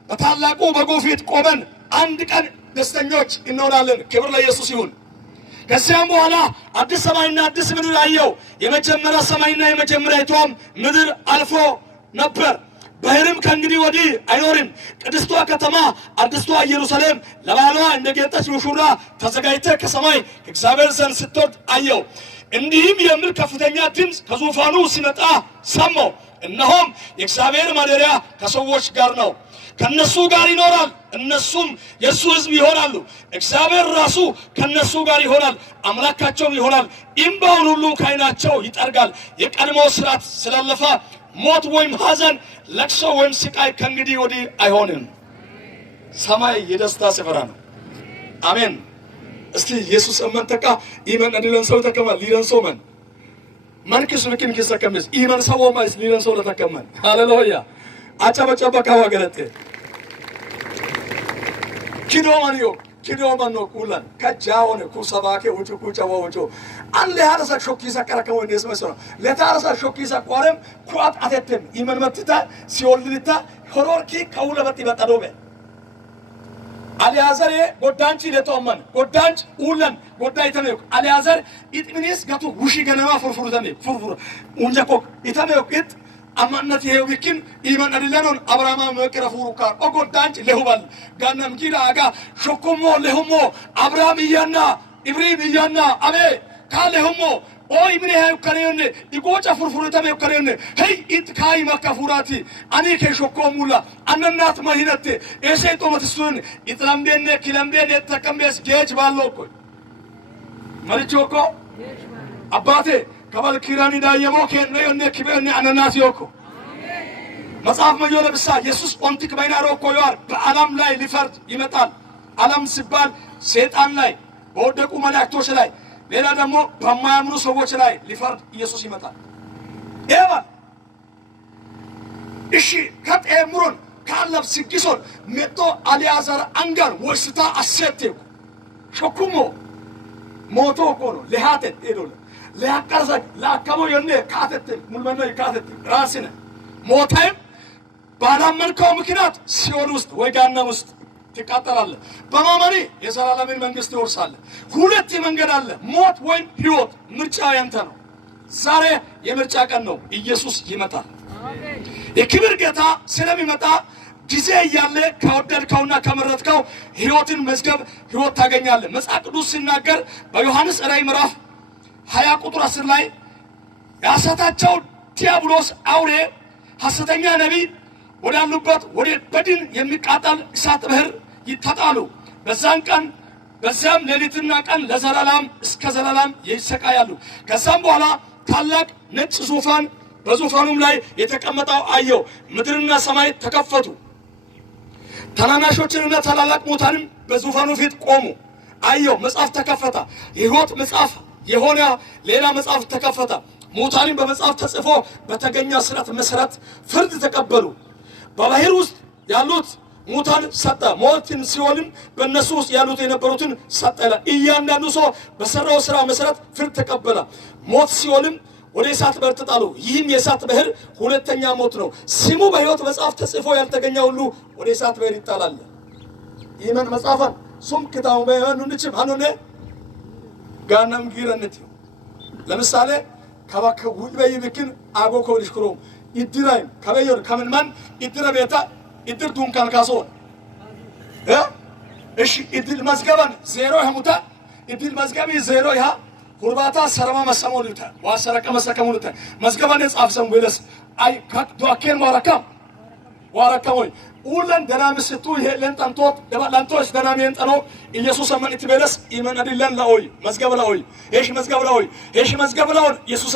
በታላቁ በጎፊት ቆመን አንድ ቀን ደስተኞች እንሆናለን። ክብር ለኢየሱስ ይሁን። ከዚያም በኋላ አዲስ ሰማይና አዲስ ምድር አየው። የመጀመሪያ ሰማይና የመጀመሪያይቷም ምድር አልፎ ነበር። ባህርም ከእንግዲህ ወዲህ አይኖርም። ቅድስቷ ከተማ አዲስቷ ኢየሩሳሌም ለባሏ እንደጌጠች ሙሽራ ተዘጋጅታ ከሰማይ እግዚአብሔር ዘንድ ስትወርድ አየው። እንዲህም የሚል ከፍተኛ ድምፅ ከዙፋኑ ሲመጣ ሰማው። እነሆም የእግዚአብሔር ማደሪያ ከሰዎች ጋር ነው፣ ከነሱ ጋር ይኖራል፣ እነሱም የሱ ሕዝብ ይሆናሉ። እግዚአብሔር ራሱ ከነሱ ጋር ይሆናል፣ አምላካቸውም ይሆናል። እምባውን ሁሉ ከዓይናቸው ይጠርጋል። የቀድሞ ስርዓት ስላለፈ ሞት ወይም ሐዘን፣ ለቅሶ ወይም ስቃይ ከእንግዲህ ወዲህ አይሆንም። ሰማይ የደስታ ስፍራ ነው። አሜን። እስቲ ኢየሱስ አመንተካ ኢመን አድለን ሰው ተከማል ሊረን ሰው መን መንክስ ልክን ከሰከመስ ኢመን ሰው ማይስ ሊረን ሰው ለተከማል ሃሌሉያ አጨበጨበ ካዋገለተ ኪዶማኖ ኩላን ከጃውን ኩሰባኬ ወጭ ኩጫዋወጮ አንለ ሀረሳ ሾኪሳ ቀረከው እንደስ መስሎ ለታረሳ ሾኪሳ ቆረም ኩአት አተተም ኢመን መጥታ ሲወልድታ ሆሮርኪ ከውለበት ይበጣዶበ አልያዘር ጎዳንቺ ለተወመን ጎዳንጭ ኡለን ጎዳይ ተመክ አልያዘር ኢጥሚኒስ ጋቱ ውሺ ገነማ ፍርፍሩ ተመክ ፍርፍሩ ወንጀኮ ኢተመክ ኢጥ አማነት ይሄውክን ኢማን አድለኖን አብራማ መቅረፉሩ ካር ኦጎዳንጭ ለሁባል ጋናም ጊራ አጋ ሾኮሞ ለሁሞ አብራም ይያና ኢብራሂም ይያና አቤ ካለሁሞ ኦይ ምን ያው ከሬን ይጎጫ ፍርፍሩ ተመክ ከሬን ሄይ ኢት ካይ መከፉራቲ አኔ ከሾኮሙላ አነናት ማሂነቴ እሴቶ መትሱን ኢጥላምቤነ ኪላምቤነ ተከምበስ ጌጅ ባሎኮ ማልቾኮ አባቴ ከበል ኪራኒ ዳየሞ ከነ የነ ክበነ አነናት ዮኮ መጽሐፍ መጆለ ብሳ ኢየሱስ ኦንቲክ ባይናሮ ኮዮር በዓለም ላይ ሊፈርድ ይመጣል። ዓለም ሲባል ሰይጣን ላይ በወደቁ መላእክቶች ላይ ሌላ ደግሞ በማያምኑ ሰዎች ላይ ሊፈርድ ኢየሱስ ይመጣል። ኤባ እሺ ከጤምሮን ካለብ ሲግሶን መጥቶ አልያዘር አንጋር ወስታ አሰቴው ሾኩሞ ሞቶ ኮኖ ለሃተት ኤዶለ ለያቀርዘ ለአከሞ የነ ካተት ሙልመነ ካተት ራስነ ሞታይም ባላመንከው ምክንያት ሲኦል ውስጥ ወይ ገሃነም ውስጥ ትቃጠላለህ። በማመኔ የዘላለምን መንግስት ትወርሳለህ። ሁለት መንገድ አለ፣ ሞት ወይም ህይወት። ምርጫ ያንተ ነው። ዛሬ የምርጫ ቀን ነው። ኢየሱስ ይመጣል። የክብር ጌታ ስለሚመጣ ጊዜ ያለ ከወደድከውና ከመረጥከው ሕይወትን መዝገብ ሕይወት ታገኛለህ። መጽሐፍ ቅዱስ ሲናገር በዮሐንስ ራእይ ምዕራፍ 20 ቁጥር 10 ላይ ያሳታቸው ዲያብሎስ አውሬ ሐሰተኛ ነቢይ ወዳሉበት ወደ በድን የሚቃጠል እሳት ባህር ይተጣሉ። በዛን ቀን በዚያም ሌሊትና ቀን ለዘላለም እስከ ዘላለም ይሰቃያሉ። ከዛም በኋላ ታላቅ ነጭ ዙፋን በዙፋኑም ላይ የተቀመጠው አየሁ። ምድርና ሰማይ ተከፈቱ። ታናናሾችንና ታላላቅ ሙታንም በዙፋኑ ፊት ቆሙ። አየሁ፣ መጽሐፍ ተከፈተ። የሕይወት መጽሐፍ የሆነ ሌላ መጽሐፍ ተከፈተ። ሙታንም በመጽሐፍ ተጽፎ በተገኘ ሥርዓት መሰረት ፍርድ ተቀበሉ። በባህር ውስጥ ያሉት ሙታን ሰጠ፣ ሞትን ሲኦልም በእነሱ ውስጥ ያሉት የነበሩትን ሰጠ። እያንዳንዱ ሰው በሰራው ሥራ መሰረት ፍርድ ተቀበለ። ሞት ሲኦልም ወደ እሳት ባህር ተጣሉ። ይህም የእሳት ባህር ሁለተኛ ሞት ነው። ስሙ በሕይወት መጽሐፍ ተጽፎ ያልተገኘ ሁሉ ወደ እሳት ባህር ይጣላል። ይህን መጽሐፈን ሱም ክታው በየኑ ንችም አኑነ ጋናም ጊረነት ለምሳሌ ከባከ ሁልበይ ብክን አጎ ኮልሽ ክሮ ይድራይ ከበየር ከመንማን ይድራ ቤታ ይድር ዱንካን ካሶን እሺ ይድል መዝገባን ዜሮ ህሙታ ይድል መዝገቢ ዜሮ ያ ሁርባታ ሰረማ መሰሞልታ ዋሰረቀ መሰከሙልታ መዝገባን ጻፍሰም ወለስ አይ ዶአኬን ዋራካሞይ ሁለን ደናምስቱ ይሄለን ጠንቶት ደባላንቶስ ደናሜን ጠኖ ኢየሱስ አመን ኢትበለስ ኢመን አዲለን ላኦይ መዝገብ ላኦይ እሺ መዝገብ ላኦይ እሺ መዝገብ ላኦን ኢየሱስ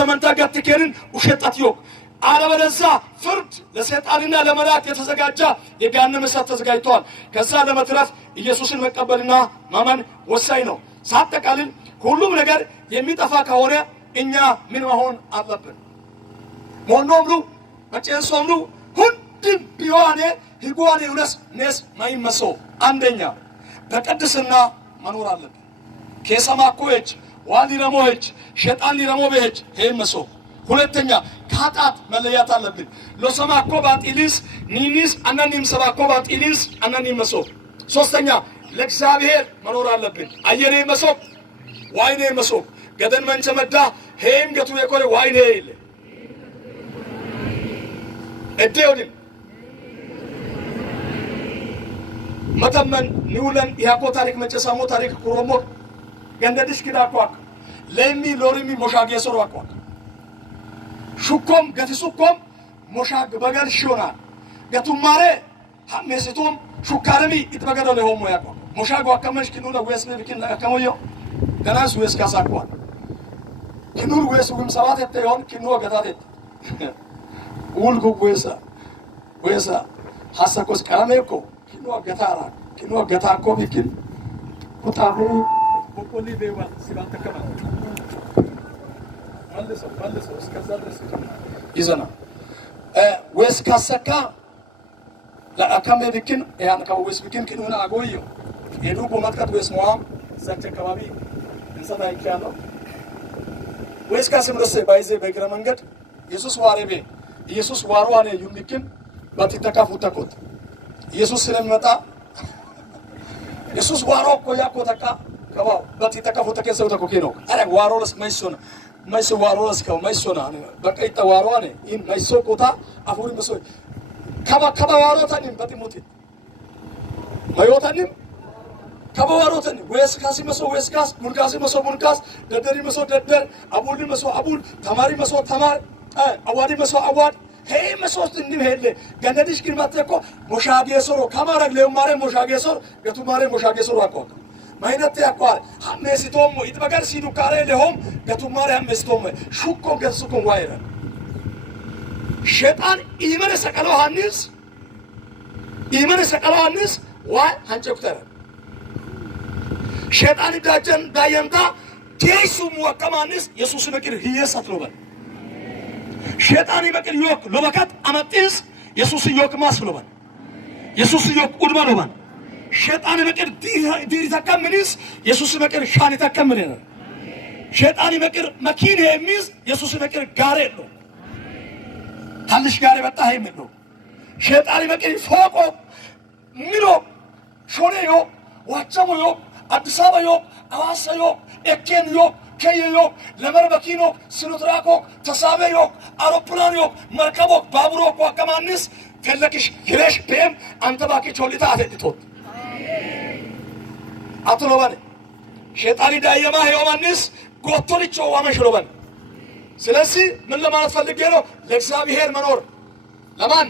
አመን ታጋትከንን ውሸጣትዮ አለበለዛ ፍርድ ለሰይጣንና ለመላእክት የተዘጋጀ የገሃነመ እሳት ተዘጋጅቷል። ከዛ ለመትረፍ ኢየሱስን መቀበልና ማመን ወሳኝ ነው። ሳጠቃልል ሁሉም ነገር የሚጠፋ ከሆነ እኛ ምን መሆን አለብን? ሞኖምሉ መጨንሶምሉ ሁሉም ቢሆን ህጓን ይውለስ ነስ ማይመሶ አንደኛ በቅድስና መኖር አለብን። ከሰማኮች ዋሊ ረሞች ሸጣን ሊረሞበች ሄመሶ ሁለተኛ ካጣት መለያት አለብን። ለሰማኮ ባጢሊስ ኒኒስ አናኒም ሰባኮ ባጢሊስ አናኒም መሶ ሶስተኛ ለእግዚአብሔር መኖር አለብን። አየኔ መሶ ዋይኔ መሶ ገደን መንቸመዳ ሄም ገቱ የቆረ ዋይኔ ይለ እዴውድም መተመን ኒውለን ያቆ ታሪክ መጨሳሞ ታሪክ ኩሮሞ ገንደድሽ kidakwak ለሚ ሎሪሚ ሞሻጌ ሶሯኳክ ሹኮም ገትሱኮም ሞሻግ በገል ሾና ገቱማሬ ሐሜስቶም ሹካረሚ ይተበገደው ለሆሞ ያቆ ሞሻግ ወከመሽ kinuda ወስነ ቢኪን ከሞዮ ገናስ ወስ ካሳቋል kinuር ወስ ወም ሰባት የተሆን kinuwa ገታቴት ውልጉ ወሳ ሐሰኮስ ቀራሜኮ kinuwa ገታራ kinuwa ገታኮ ቢኪን ኩታቡ በቆሊ በባ ሲባል ተከማ ባለሰው እስከዛ ድረስ ይዘና ወስ ካሰካ ለአካም ቢኪን ያን ከወስ ቢኪን kinuና አጎዮ ሄዱ በመጥቀት ወስ ሞአም ዘች አካባቢ እንሰታ ይቻላል ወስ ካስምረሰ ባይዘ በእግረ መንገድ ኢየሱስ ዋሬቤ ኢየሱስ ዋሯኔ ዩሚኪን ባትተካፉ ተኮት ኢየሱስ ስለሚመጣ ኢየሱስ ዋሮ ኮያኮ ተካ ከባው ባትተካፉ ተከሰው ተኮኬ ነው አረ ዋሮለስ ማይሶና ማይሶ ዋሮለስ ከው ማይሶና በቀይታ ዋሯኔ ኢን ማይሶ ኮታ አፉሪ መሶ ከባ ዋሮታኒም በጥሞት ማዮታኒም ከባ ዋሮታኒም ወይስ ካሲ መሶ ወይስ ካስ ሙልካሲ መሶ ሙልካስ ደደሪ መሶ ደደር አቡሊ መሶ አቡል ተማሪ መሶ ተማር አዋዲ መሶ አዋድ ሄይ መሶት እንዲም ሄለ ገንደዲሽ ግን ማተኮ ሞሻጌ ሶሮ ከማረግ ለማረ ሞሻጌ ሶር ገቱማሬ ሞሻጌ ሶሮ አቆ ማይነት ያቋር ሐሜሲቶም ይጥበቀር ሲዱካሬ ለሆም ገቱማሬ ሐሜሲቶም ሹኮ ገሱኮ ዋይረ ሸጣን ኢመነ ሰቀለው ሐኒስ ዋይ አንጨክተረ ሸጣን ዳጀን ዳየምታ ቴሱ ሙከማንስ ኢየሱስ መክር ህየሳት ሎበል ሸጣን ይበቅል ዮክ ሎበካት አመጥስ ኢየሱስ ዮክ ማስሎበል ኢየሱስ ዮክ ኡድማ ሎበል ሸጣን ይበቅል ዲሪ ተከምንስ ኢየሱስ ይበቅል ሻኒ ተከምን ነው ሸጣን ይበቅል መኪና የሚዝ ኢየሱስ ይበቅል ጋሬ ነው ታልሽ ጋሬ በጣ ሄም ነው ሸጣን ይበቅል ፎቆ ሚሎ ሾኔዮ ዋቸሞዮ አዲስ አበባ ዮ አዋሳ ዮ ኤኬን ዮ ከየዮ ለመርበኪኖ ሲኖትራኮ ተሳበዮ አውሮፕላኖ መርከቦ ባቡሮ ኮከማንስ ፈለክሽ ይረሽ በም አንተ ባኪ ቾሊታ አተጥቶት አትሎባን ሸይጣን ዳየማ ዮሐንስ ጎቶልቾ ዋመሽሎባን ስለዚህ ምን ለማለት ፈልጌ ነው ለእግዚአብሔር መኖር ለማን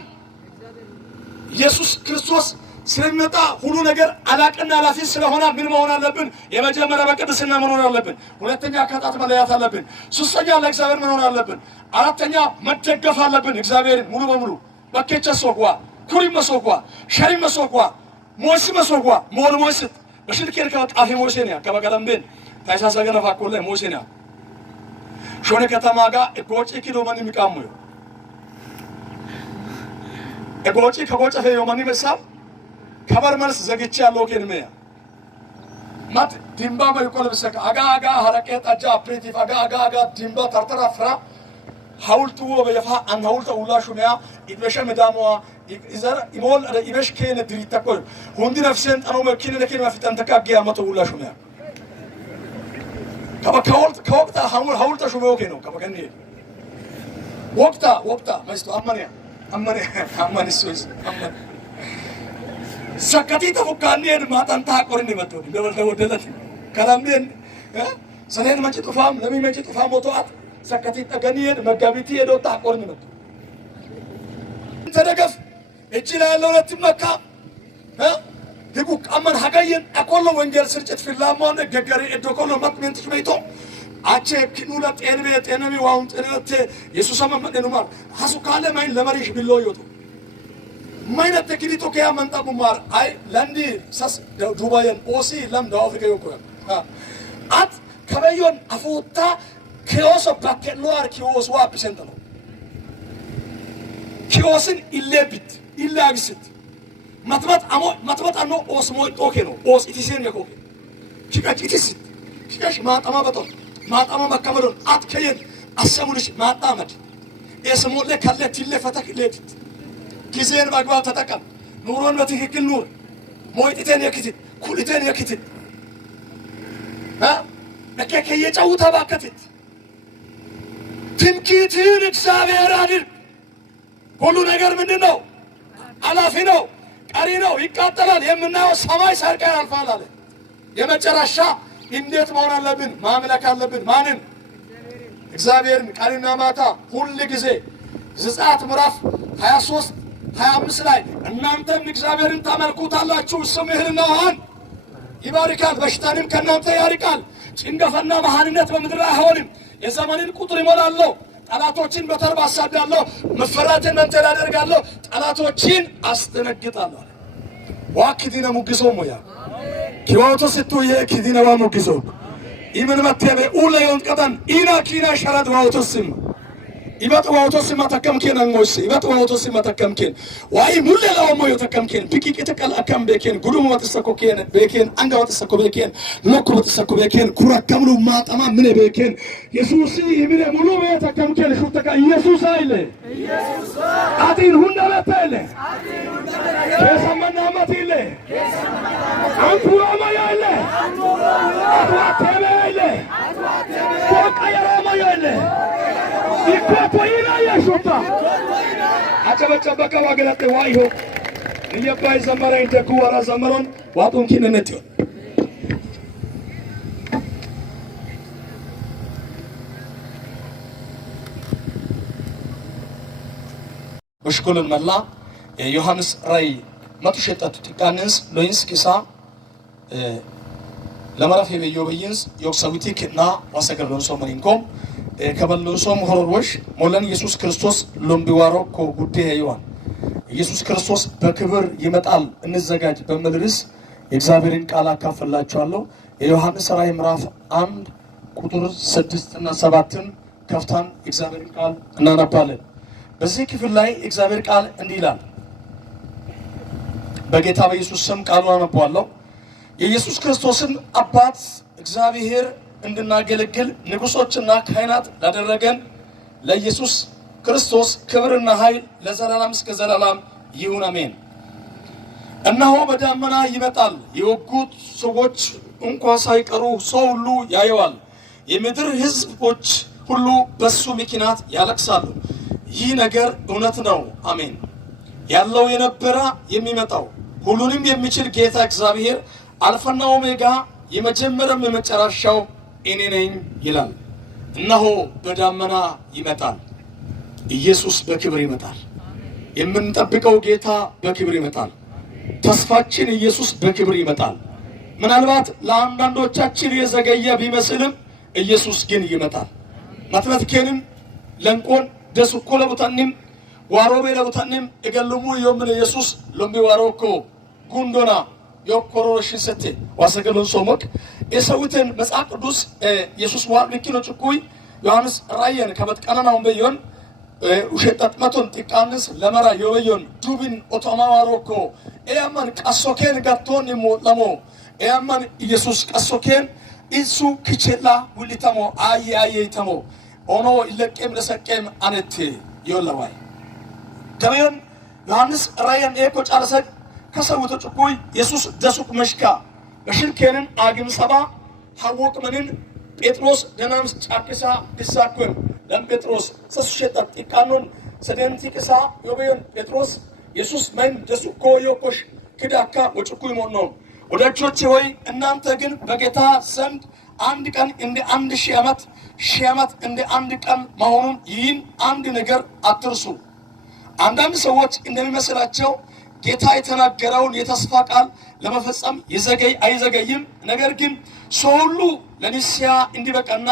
ኢየሱስ ክርስቶስ ስለሚመጣ ሁሉ ነገር አላቅና ላፊ ስለሆነ ምን መሆን አለብን የመጀመሪያ በቅድስና መኖር አለብን ሁለተኛ ከጣት መለያት አለብን ሶስተኛ ለእግዚአብሔር መኖር አለብን አራተኛ መደገፍ አለብን እግዚአብሔርን ሙሉ በሙሉ በከቸ ሶጓ ኩሪ መሶጓ ሸሪ መሶጓ ሞሲ መሶጓ ሞል ሞስት በሽልከር ከጣፊ ሞሲኒያ ከበቀደምቤን ታይሳሰገና ፋቆለ ሞሲኒያ ሾኔ ከተማጋ እጎጪ ኪሎ ማን የሚቃሙ እጎጪ ከጎጨ ፈዮ ማን ይበሳል ከበር መልስ ዘግቼ ያለው ከንመያ ማት ዲምባ መልቆል በሰካ አጋ ሐረቀ ጠጃ አፕሬቲቭ አጋ ዲምባ ተርተራ ፍራ ሐውልቱ ወበየፋ አን ሐውልቱ ሁላሹሚያ ኢድበሸ መዳሞዋ ኢዘር ኢሞል ኢበሽ ከነ ድሪተቆ ሁንዲ ነፍሰን ጠኖ መኪነ ለከነ ማፍጠን ተካጊያ መቶ ሁላሹሚያ ከወቅታ ሐውልቱ ሹመው ከነው ከበከኔ ወቅታ መስቶ አማንስ ሰከቲ ተፈካኔን ማጣንታ ቆርኔ መጥቶ ደወደለት ከላምኔን ሰኔን መጭ ጥፋም ለሚ መጭ ጥፋም ወጣት ሰከቲ ተገኒን መጋቢቲ ሄዶታ ቆርኔ መጥቶ ተደገፍ እጅላ ያለው ለትመካ ድጉ ቀመን ሀገየን አቆሎ ወንጀል ስርጭት ፍላማውን ገገሪ እዶኮሎ ማጥመንት ሽመይቶ አቼ ክኑላ ጤነሚ ዋውን ጤነተ ኢየሱስ አመመደኑ ማር ሐሱካለ ማይን ለመሪሽ ቢሎ ይወጡ ማይነት ተክሊቶ ከያ መንጣቡ ማር አይ ለንዲ ሰስ ዱባይን ኦሲ ለም ዳውፍከ ይቆ አት ከበዮን አፎታ ኪዮስ ባከሎአር ኪዮስ ዋፕሰንት ነው ኪዮስን ኢሌቢት ኢላግስት matmat anno os moy toke no os itisen yakoke chikachitisit chikash matama bato matama makamadon atkayen asamulish matamad esmolle kalletille fataklet ጊዜን በአግባብ ተጠቀም ኑሮን በትክክል ኑር ሞይጥተን ያክቲት ኩልተን ያክቲት ለከከ የጫውታ ባከቲት ትምክህትን እግዚአብሔር አድርግ ሁሉ ነገር ምንድነው አላፊ ነው ቀሪ ነው ይቃጠላል የምናየው ሰማይ ሳይቀር ያልፋል አለ የመጨረሻ እንዴት መሆን አለብን ማምለክ አለብን ማንን እግዚአብሔርን ቀሪና ማታ ሁሉ ጊዜ ዘጸአት ምዕራፍ 23 25 ላይ እናንተም እግዚአብሔርን ታመልኩታላችሁ ስምህንና ውሃን ይባርካል በሽታንም ከእናንተ ያርቃል ጭንገፈና መሃንነት በምድር አይሆንም የዘመንን ቁጥር ይሞላለሁ ጠላቶችን በተርባ አሳዳለሁ መፈራትን መንተል አደርጋለሁ ጠላቶችን አስደነግጣለሁ ዋክዲነ ሙግሶ ሞያ ኪዋቶ ስቱ የኪዲነ ዋሙግሶ ኢምን መተበ ኡለዮን ቀጠን ኢና ኪና ሸራድ ዋውቶስም ይበጥ ዋውቶስም ተከምከን አንጎስ ይበጥ ዋውቶስም ተከምከን ዋይ ሙለ ለወሞዮ ተከምከን ቢቂቂ ተቀል አከም በከን ጉዱም ወጥሰኮከን በከን አንጋ ወጥሰኮ በከን ሎኩ ወጥሰኮ በከን ኩራከምሉ ማጣማ ምን በከን ኢየሱስ ይብለ ሙሉ በተከምከን ሹተካ ኢየሱስ አይለ ኢየሱስ አቲን ሁንዳለተለ ከሰማና ማቲለ አንቱራ ማያለ አትዋተበ አይለ ተቀየራ ማያለ ይቆይና ያሹታ አጨበጨበከ ዋገለጠ ዋይሆ እየባይ ዘመረ እንደኩ ወራ ዘመሮን ዋጡን ኪነነት በሽኮልን መላ ዮሐንስ ራይ ማቱሸጣቱ ቲካንስ ሎይንስ ኪሳ ለማራፍ የበየውበይንስ ዮክሳዊቲክና ዋሰገርሎን ሶመኒንኮም ከበሎሶም ሆሮሮሽ ሞለን ኢየሱስ ክርስቶስ ሎምቢዋሮ ኮጉዴ ይዋን ኢየሱስ ክርስቶስ በክብር ይመጣል እንዘጋጅ በመድረስ የእግዚአብሔርን ቃል አካፈላችኋለሁ የዮሐንስ ራእይ ምዕራፍ 1 ቁጥር 6 እና 7 ከፍታን የእግዚአብሔርን ቃል እናነባለን በዚህ ክፍል ላይ የእግዚአብሔር ቃል እንዲህ ይላል በጌታ በኢየሱስ ስም ቃሉን አነባለሁ የኢየሱስ ክርስቶስን አባት እግዚአብሔር እንድናገለግል ንጉሶችና ካህናት ላደረገን ለኢየሱስ ክርስቶስ ክብርና ኃይል ለዘላለም እስከ ዘላለም ይሁን አሜን እነሆ በደመና ይመጣል የወጉት ሰዎች እንኳን ሳይቀሩ ሰው ሁሉ ያየዋል የምድር ሕዝቦች ሁሉ በሱ ምክንያት ያለቅሳሉ ይህ ነገር እውነት ነው አሜን ያለው የነበረ የሚመጣው ሁሉንም የሚችል ጌታ እግዚአብሔር አልፋና ኦሜጋ የመጀመሪያም የመጨረሻው እኔ ነኝ ይላል። እነሆ በዳመና ይመጣል። ኢየሱስ በክብር ይመጣል። የምንጠብቀው ጌታ በክብር ይመጣል። ተስፋችን ኢየሱስ በክብር ይመጣል። ምናልባት ለአንዳንዶቻችን የዘገየ ቢመስልም ኢየሱስ ግን ይመጣል። ማትመትከንም ለንቆን ደስኮ ለቡታንም ዋሮቤ ለቡታንም እገልሙ የምን ኢየሱስ ሎሚ ዋሮኮ ጉንዶና የኮሮሽን ሰተ ዋሰገሉን ሶሞክ የሰውትን መጽሐፍ ቅዱስ ኢየሱስ ዋልኪኖ ጭኩይ ዮሐንስ ራእየን ከበትቀናናውን በየውን ውሸጣት መቶን ጥቃንስ ለመራ የወየውን ዱብን ኦቶማ ዋሮኮ ኤያማን ቀሶኬን ጋቶን ይሞላሞ ኤያማን ኢየሱስ ቀሶኬን ኢሱ ክቸላ ውሊታሞ አየይተሞ ኦኖ ይለቀም ለሰቀም አነቴ ይወላዋይ ከበየውን ዮሐንስ ራእየን ኤኮ ጫለሰ ከሰውተ ጭኩይ ኢየሱስ ደሱቅ መሽካ በሽልከንን አግም ሰባ ሐወቅ ምንን ጴጥሮስ ደናምስ ጫቅሳ ዲሳኩን ለም ጴጥሮስ ሰስሸጣ ጥቃኑን ሰደንቲቅሳ ዮበዮን ጴጥሮስ ኢየሱስ ማይን ደሱኮ ዮኮሽ ክዳካ ወጭኩይ ሞኖ ወዳጆቼ ሆይ እናንተ ግን በጌታ ዘንድ አንድ ቀን እንደ 1000 ዓመት 1000 ዓመት እንደ አንድ ቀን መሆኑን ይህን አንድ ነገር አትርሱ። አንዳንድ ሰዎች እንደሚመስላቸው ጌታ የተናገረውን የተስፋ ቃል ለመፈጸም አይዘገይም። ነገር ግን ሰው ሁሉ ለንስሐ እንዲበቃና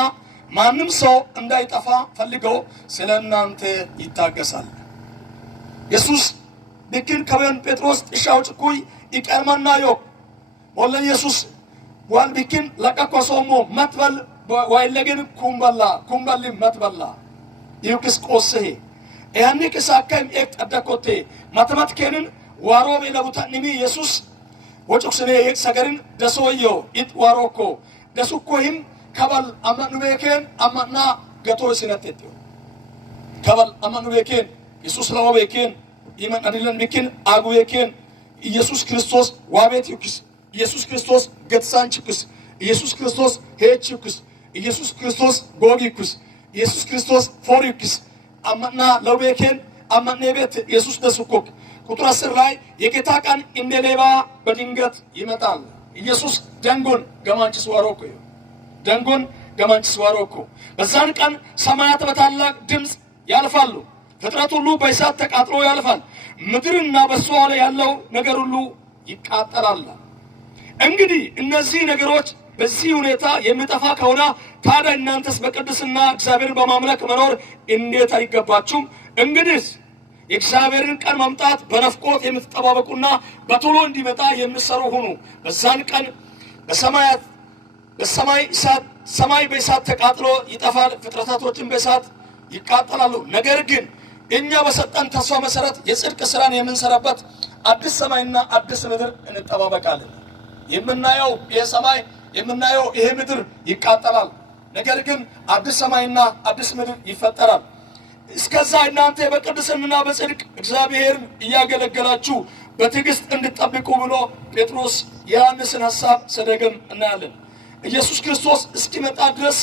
ማንም ሰው እንዳይጠፋ ፈልገው ስለናንተ ይታገሳል። ኢየሱስ ድክን ከበን ጴጥሮስ ጥሻው ጭኩይ ይቀርማና ዮ ወለ ኢየሱስ ዋል ቢክን ለቀቆሶሞ መትበል ዋይለገን ኩምባሊ መትበላ ይውክስ ቆስሄ ያኔ ከሳከም እቅጠደኮቴ ማተማትከንን ዋሮ በለቡታንሚ ኢየሱስ ወጭክስኔ ሰገርን ደሶዮ ኢት ዋሮኮ ደሱኮሂም ከበል አማኑቤከን አማና ገቶ ሲነተት ከበል አማኑቤከን ኢየሱስ ለወቤከን ይመን አድለን ቢክን አጉቤከን ኢየሱስ ክርስቶስ ዋቤት ይክስ ኢየሱስ ክርስቶስ ገትሳንችክስ ኢየሱስ ክርስቶስ ሄችክስ ኢየሱስ ክርስቶስ ጎጊክስ ኢየሱስ ክርስቶስ ፎሪክስ አማና ለወቤከን አማኔ ቤት ኢየሱስ ደሱኮክ ቁጥር 10 ላይ የጌታ ቀን እንደ ሌባ በድንገት ይመጣል። ኢየሱስ ደንጎን ገማንችስ ዋሮኮ ደንጎን ገማንችስ ዋሮኮ በዛን ቀን ሰማያት በታላቅ ድምጽ ያልፋሉ፣ ፍጥረት ሁሉ በእሳት ተቃጥሎ ያልፋል፣ ምድርና በሷ ላይ ያለው ነገር ሁሉ ይቃጠላል። እንግዲህ እነዚህ ነገሮች በዚህ ሁኔታ የሚጠፋ ከሆነ ታዲያ እናንተስ በቅድስና እግዚአብሔርን በማምለክ መኖር እንዴት አይገባችሁም? እንግዲህ የእግዚአብሔርን ቀን መምጣት በነፍቆት የምትጠባበቁና በቶሎ እንዲመጣ የምትሰሩ ሁኑ። በዛን ቀን ሰማይ በእሳት ተቃጥሎ ይጠፋል፣ ፍጥረታቶችን በእሳት ይቃጠላሉ። ነገር ግን እኛ በሰጠን ተስፋ መሰረት የጽድቅ ስራን የምንሰራበት አዲስ ሰማይና አዲስ ምድር እንጠባበቃለን። የምናየው የሰማይ የምናየው ይሄ ምድር ይቃጠላል፣ ነገር ግን አዲስ ሰማይና አዲስ ምድር ይፈጠራል። እስከዛ እናንተ በቅድስና በጽድቅ እግዚአብሔርን እያገለገላችሁ በትዕግስት እንድትጠብቁ ብሎ ጴጥሮስ የዮሐንስን ሐሳብ ሰደገም እናያለን። ኢየሱስ ክርስቶስ እስኪመጣ ድረስ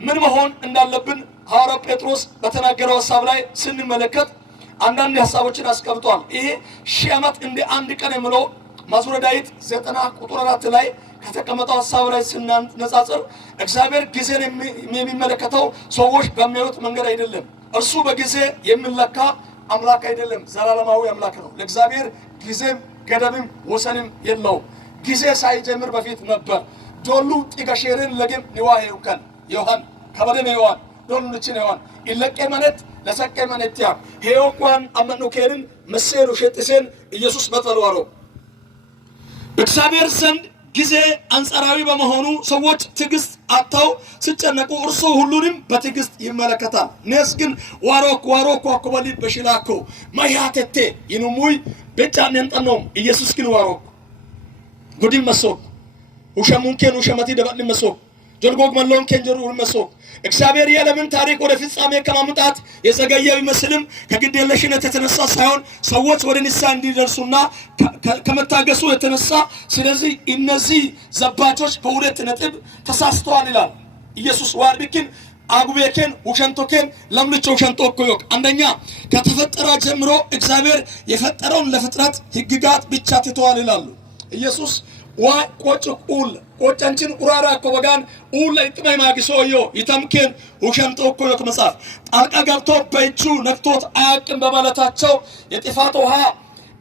ምን መሆን እንዳለብን ሐዋርያው ጴጥሮስ በተናገረው ሐሳብ ላይ ስንመለከት አንዳንድ ሐሳቦችን አስቀምጧል። ይሄ 1000 ዓመት እንደ አንድ ቀን የሚለው መዝሙረ ዳዊት 90 ቁጥር 4 ላይ ከተቀመጠው ሐሳብ ላይ ስናነጻጽር እግዚአብሔር ጊዜን የሚመለከተው ሰዎች በሚያዩት መንገድ አይደለም። እርሱ በጊዜ የሚለካ አምላክ አይደለም፣ ዘላለማዊ አምላክ ነው። ለእግዚአብሔር ጊዜም ገደብም ወሰንም የለውም። ጊዜ ሳይጀምር በፊት ነበር። ዶሉ ጢጋሼርን ለገም ንዋሄው ከን ዮሐን ከበደም ዮሐን ዶሉ ልችን ዮሐን ይለቀ ማለት ለሰቀ ማለት ያ ሄዮኳን አመኑ ከርን መሰሉ ሸጥሰን ኢየሱስ በተለዋሮ እግዚአብሔር ዘንድ ጊዜ አንጻራዊ በመሆኑ ሰዎች ትዕግስት አጥተው ሲጨነቁ እርሱ ሁሉንም በትዕግስት ይመለከታል። ነስ ግን ዋሮክ አኮበሊ በሽላኮ ማያተቴ ይኑሙይ በጫን እንጠነው ኢየሱስ ግን ዋሮክ ጉዲም መሶክ ውሸሙንከን ውሸመቲ ደበን መሶክ ጀልጎግ መለውን ከንጀሩ መሶክ እግዚአብሔር የዓለምን ታሪክ ወደ ፍጻሜ ከማምጣት የዘገየ ቢመስልም ከግዴለሽነት የተነሳ ሳይሆን ሰዎች ወደ ንስሐ እንዲደርሱና ከመታገሱ የተነሳ ስለዚህ እነዚህ ዘባቾች በሁለት ነጥብ ተሳስተዋል ይላል ኢየሱስ። ዋርቢክን አጉቤከን ውሸንቶከን ለምልቾ ውሸንቶኮ yok አንደኛ ከተፈጠረ ጀምሮ እግዚአብሔር የፈጠረውን ለፍጥረት ህግጋት ብቻ ትተዋል ይላሉ። ኢየሱስ ዋ ቆጭቁል ቆጨንችን ኡራራ ኮበጋን ኡል ለጥማይ ማግሶዮ ይተምከን ውሸንቶኮ yok መጽሐፍ ጣልቃ ገብቶ በእጁ ነክቶት አያውቅም በማለታቸው የጥፋት ውሃ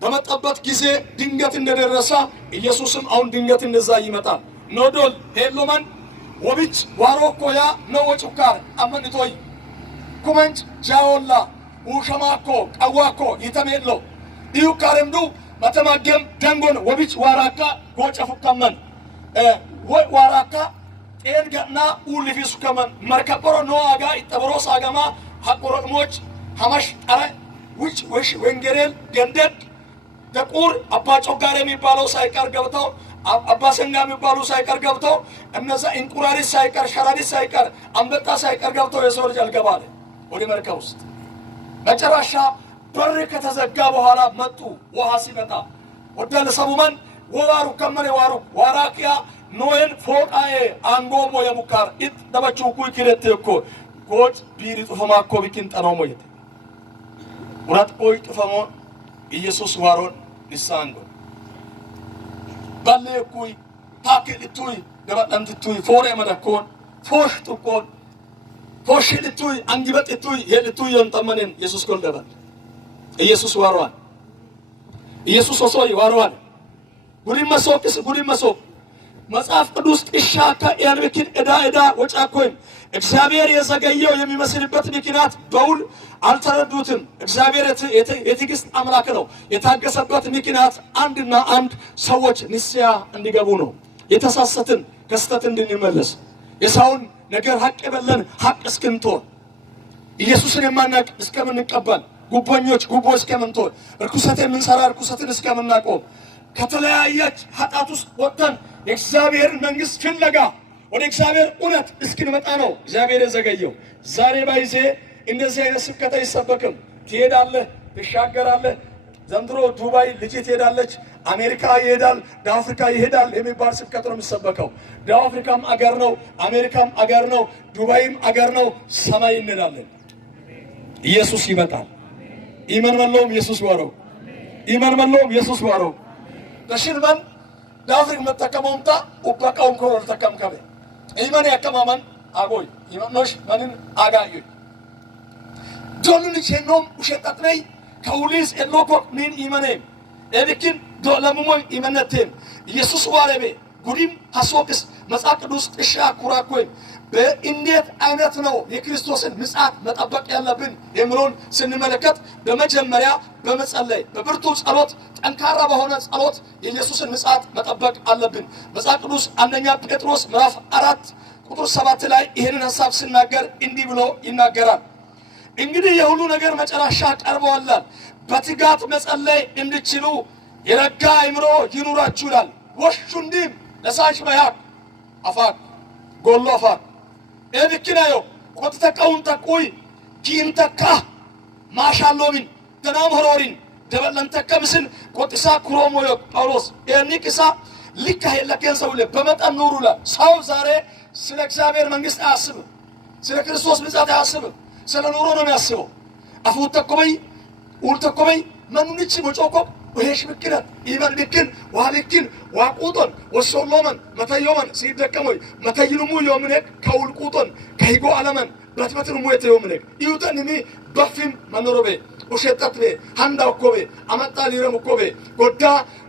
በመጣበት ጊዜ ድንገት እንደደረሰ ኢየሱስም አሁን ድንገት እንደዛ ይመጣል። ኖዶል ሄሎማን ወብች ዋሮኮያ ነው ወጭካር አመንቶይ ኩመንጭ ጃውላ ውሸማኮ ቀዋኮ ይተሜሎ ይውካረምዱ በተማገም ደንጎን ወብች ዋራካ ጎጨፉከመን ዋራካ ጤንገና ኡልፊሱ ከመን መርከበሮ ነዋጋ ይተበሮ ሳገማ ሐቆሮሞች ሐማሽ ጠረ ውጭ ወሽ ወንጌሬል ገንደድ ደቁር አባጮ ጋር የሚባለው ሳይቀር ገብተው አባሰኛ የሚባሉ ሳይቀር ገብተው እነዛ እንቁራሪት ሳይቀር ሸራሪት ሳይቀር አንበጣ ሳይቀር ገብተው የሰው ልጅ አልገባለ ወደ መርከብ ውስጥ መጨረሻ በር ከተዘጋ በኋላ መጡ። ውሃ ሲመጣ ወደለ ሰቡማን ወዋሩ ከመረ ዋሩ ዋራቂያ ኖየን ፎቃዬ አንጎሞ የሙካር ኢት ደበቹ ኩይ ክረት እኮ ጎጭ ቢሪ ጥፈማኮ ቢኪን ጠኖሞ ይተ ወራት ቆይ ጥፈሞ ኢየሱስ ዋሮን ሊሳንጎ ባለኩይ ታከልቱይ ደባንትቱይ ፎሬ መደኮን ፎሽ ጥቆን ፎሽልቱይ አንግበጥቱይ ሄልቱይ የንጠመነን ኢየሱስ ኮልደባል ኢየሱስ ዋሮን ኢየሱስ ሶሶይ ዋሮን ጉሪመሶክስ ጉሪመሶክ መጽሐፍ ቅዱስ ጥሻካ ያርበክን እዳ ወጫኮይም እግዚአብሔር የዘገየው የሚመስልበት ምክንያት በውል አልተረዱትም። እግዚአብሔር የትዕግስት አምላክ ነው። የታገሰበት ምክንያት አንድና አንድ ሰዎች ንስያ እንዲገቡ ነው። የተሳሳትን ከስተት እንድንመለስ የሰውን ነገር ሐቅ በለን ሐቅ እስክንቶ ኢየሱስን የማናቅ እስከምንቀበል ጉቦኞች ጉቦ እስከምንተው ርኩሰትን የምንሰራ ርኩሰትን እስከምናቆም ከተለያየች ኃጢአት ውስጥ ወጥተን የእግዚአብሔርን መንግስት ፍለጋ ወደ እግዚአብሔር እውነት እስክንመጣ ነው እግዚአብሔር የዘገየው። ዛሬ ባይዜ እንደዚህ አይነት ስብከት አይሰበክም። ትሄዳለህ፣ ትሻገራለህ። ዘንድሮ ዱባይ ልጅ ትሄዳለች፣ አሜሪካ ይሄዳል፣ ደቡብ አፍሪካ ይሄዳል የሚባል ስብከት ነው የሚሰበከው። ደቡብ አፍሪካም አገር ነው፣ አሜሪካም አገር ነው፣ ዱባይም አገር ነው። ሰማይ እንሄዳለን። ኢየሱስ ይመጣል። ኢማን መለውም ኢየሱስ ዋረው ኢማን መለውም ኢየሱስ ዋረው ተሽልማን ዳፍሪክ መተከመውምታ ኡባቃውን ኮሮል ተከምከበ ኢማን ያከማማን አጎይ ኢማኖሽ ማንን አጋዩ ዶሉን ቸኖም ውሸጣጥነይ ከውሊስ ኤሎኮ ምን ኢማኔም ኤብኪን ዶለሙሞይ ኢማነቴም ኢየሱስ ዋረቤ ጉዲም ሐሶክስ መጽሐፍ ቅዱስ ጥሻ ኩራኮይ በእንዴት አይነት ነው የክርስቶስን ምጽአት መጠበቅ ያለብን የሚለውን ስንመለከት በመጀመሪያ በመጸለይ በብርቱ ጸሎት ጠንካራ በሆነ ጸሎት የኢየሱስን ምጽአት መጠበቅ አለብን። መጽሐፍ ቅዱስ አንደኛ ጴጥሮስ ምዕራፍ 4 ቁጥር 7 ላይ ይሄንን ሐሳብ ሲናገር እንዲህ ብሎ ይናገራል። እንግዲህ የሁሉ ነገር መጨረሻ ቀርቧል። በትጋት መጸለይ እንድትችሉ የረጋ አእምሮ ይኑራችሁ ይላል። ወሹንዲም ለሳሽ በያክ አፋክ ጎሎ አፋክ ኤብኪናዮ ቆጥተቀውን ተቆይ ጂንተካ ማሻሎሚን ተናም ሆሮሪን ደበለንተከምስን ቆጥሳ ኩሮሞዮ ጳውሎስ ኤኒክሳ ልካ ሄለከን ሰውለ በመጠን ኑሩላ ሰው ዛሬ ስለ እግዚአብሔር መንግስት አያስብም። ስለ ክርስቶስ ምጽአት አያስብም። ስለ ኑሮ ነው የሚያስበው። አፉት ተቆበይ ኡል ተቆበይ ማንንቺ ወጮኮ ወሄሽ ብክነት ኢማን ብክን ዋልክን ዋቁጦን ወሶሎመን መተዮመን ሲደከሞይ መተይኑሙ yoomne ከውልቁጦን ከይጎ አለመን በትበትኑሙ የተዮምነ ይውጠንሚ በፊም መንሮቤ ወሸጣትቤ ሃንዳውኮቤ አመጣ ሊረሙኮቤ ጎዳ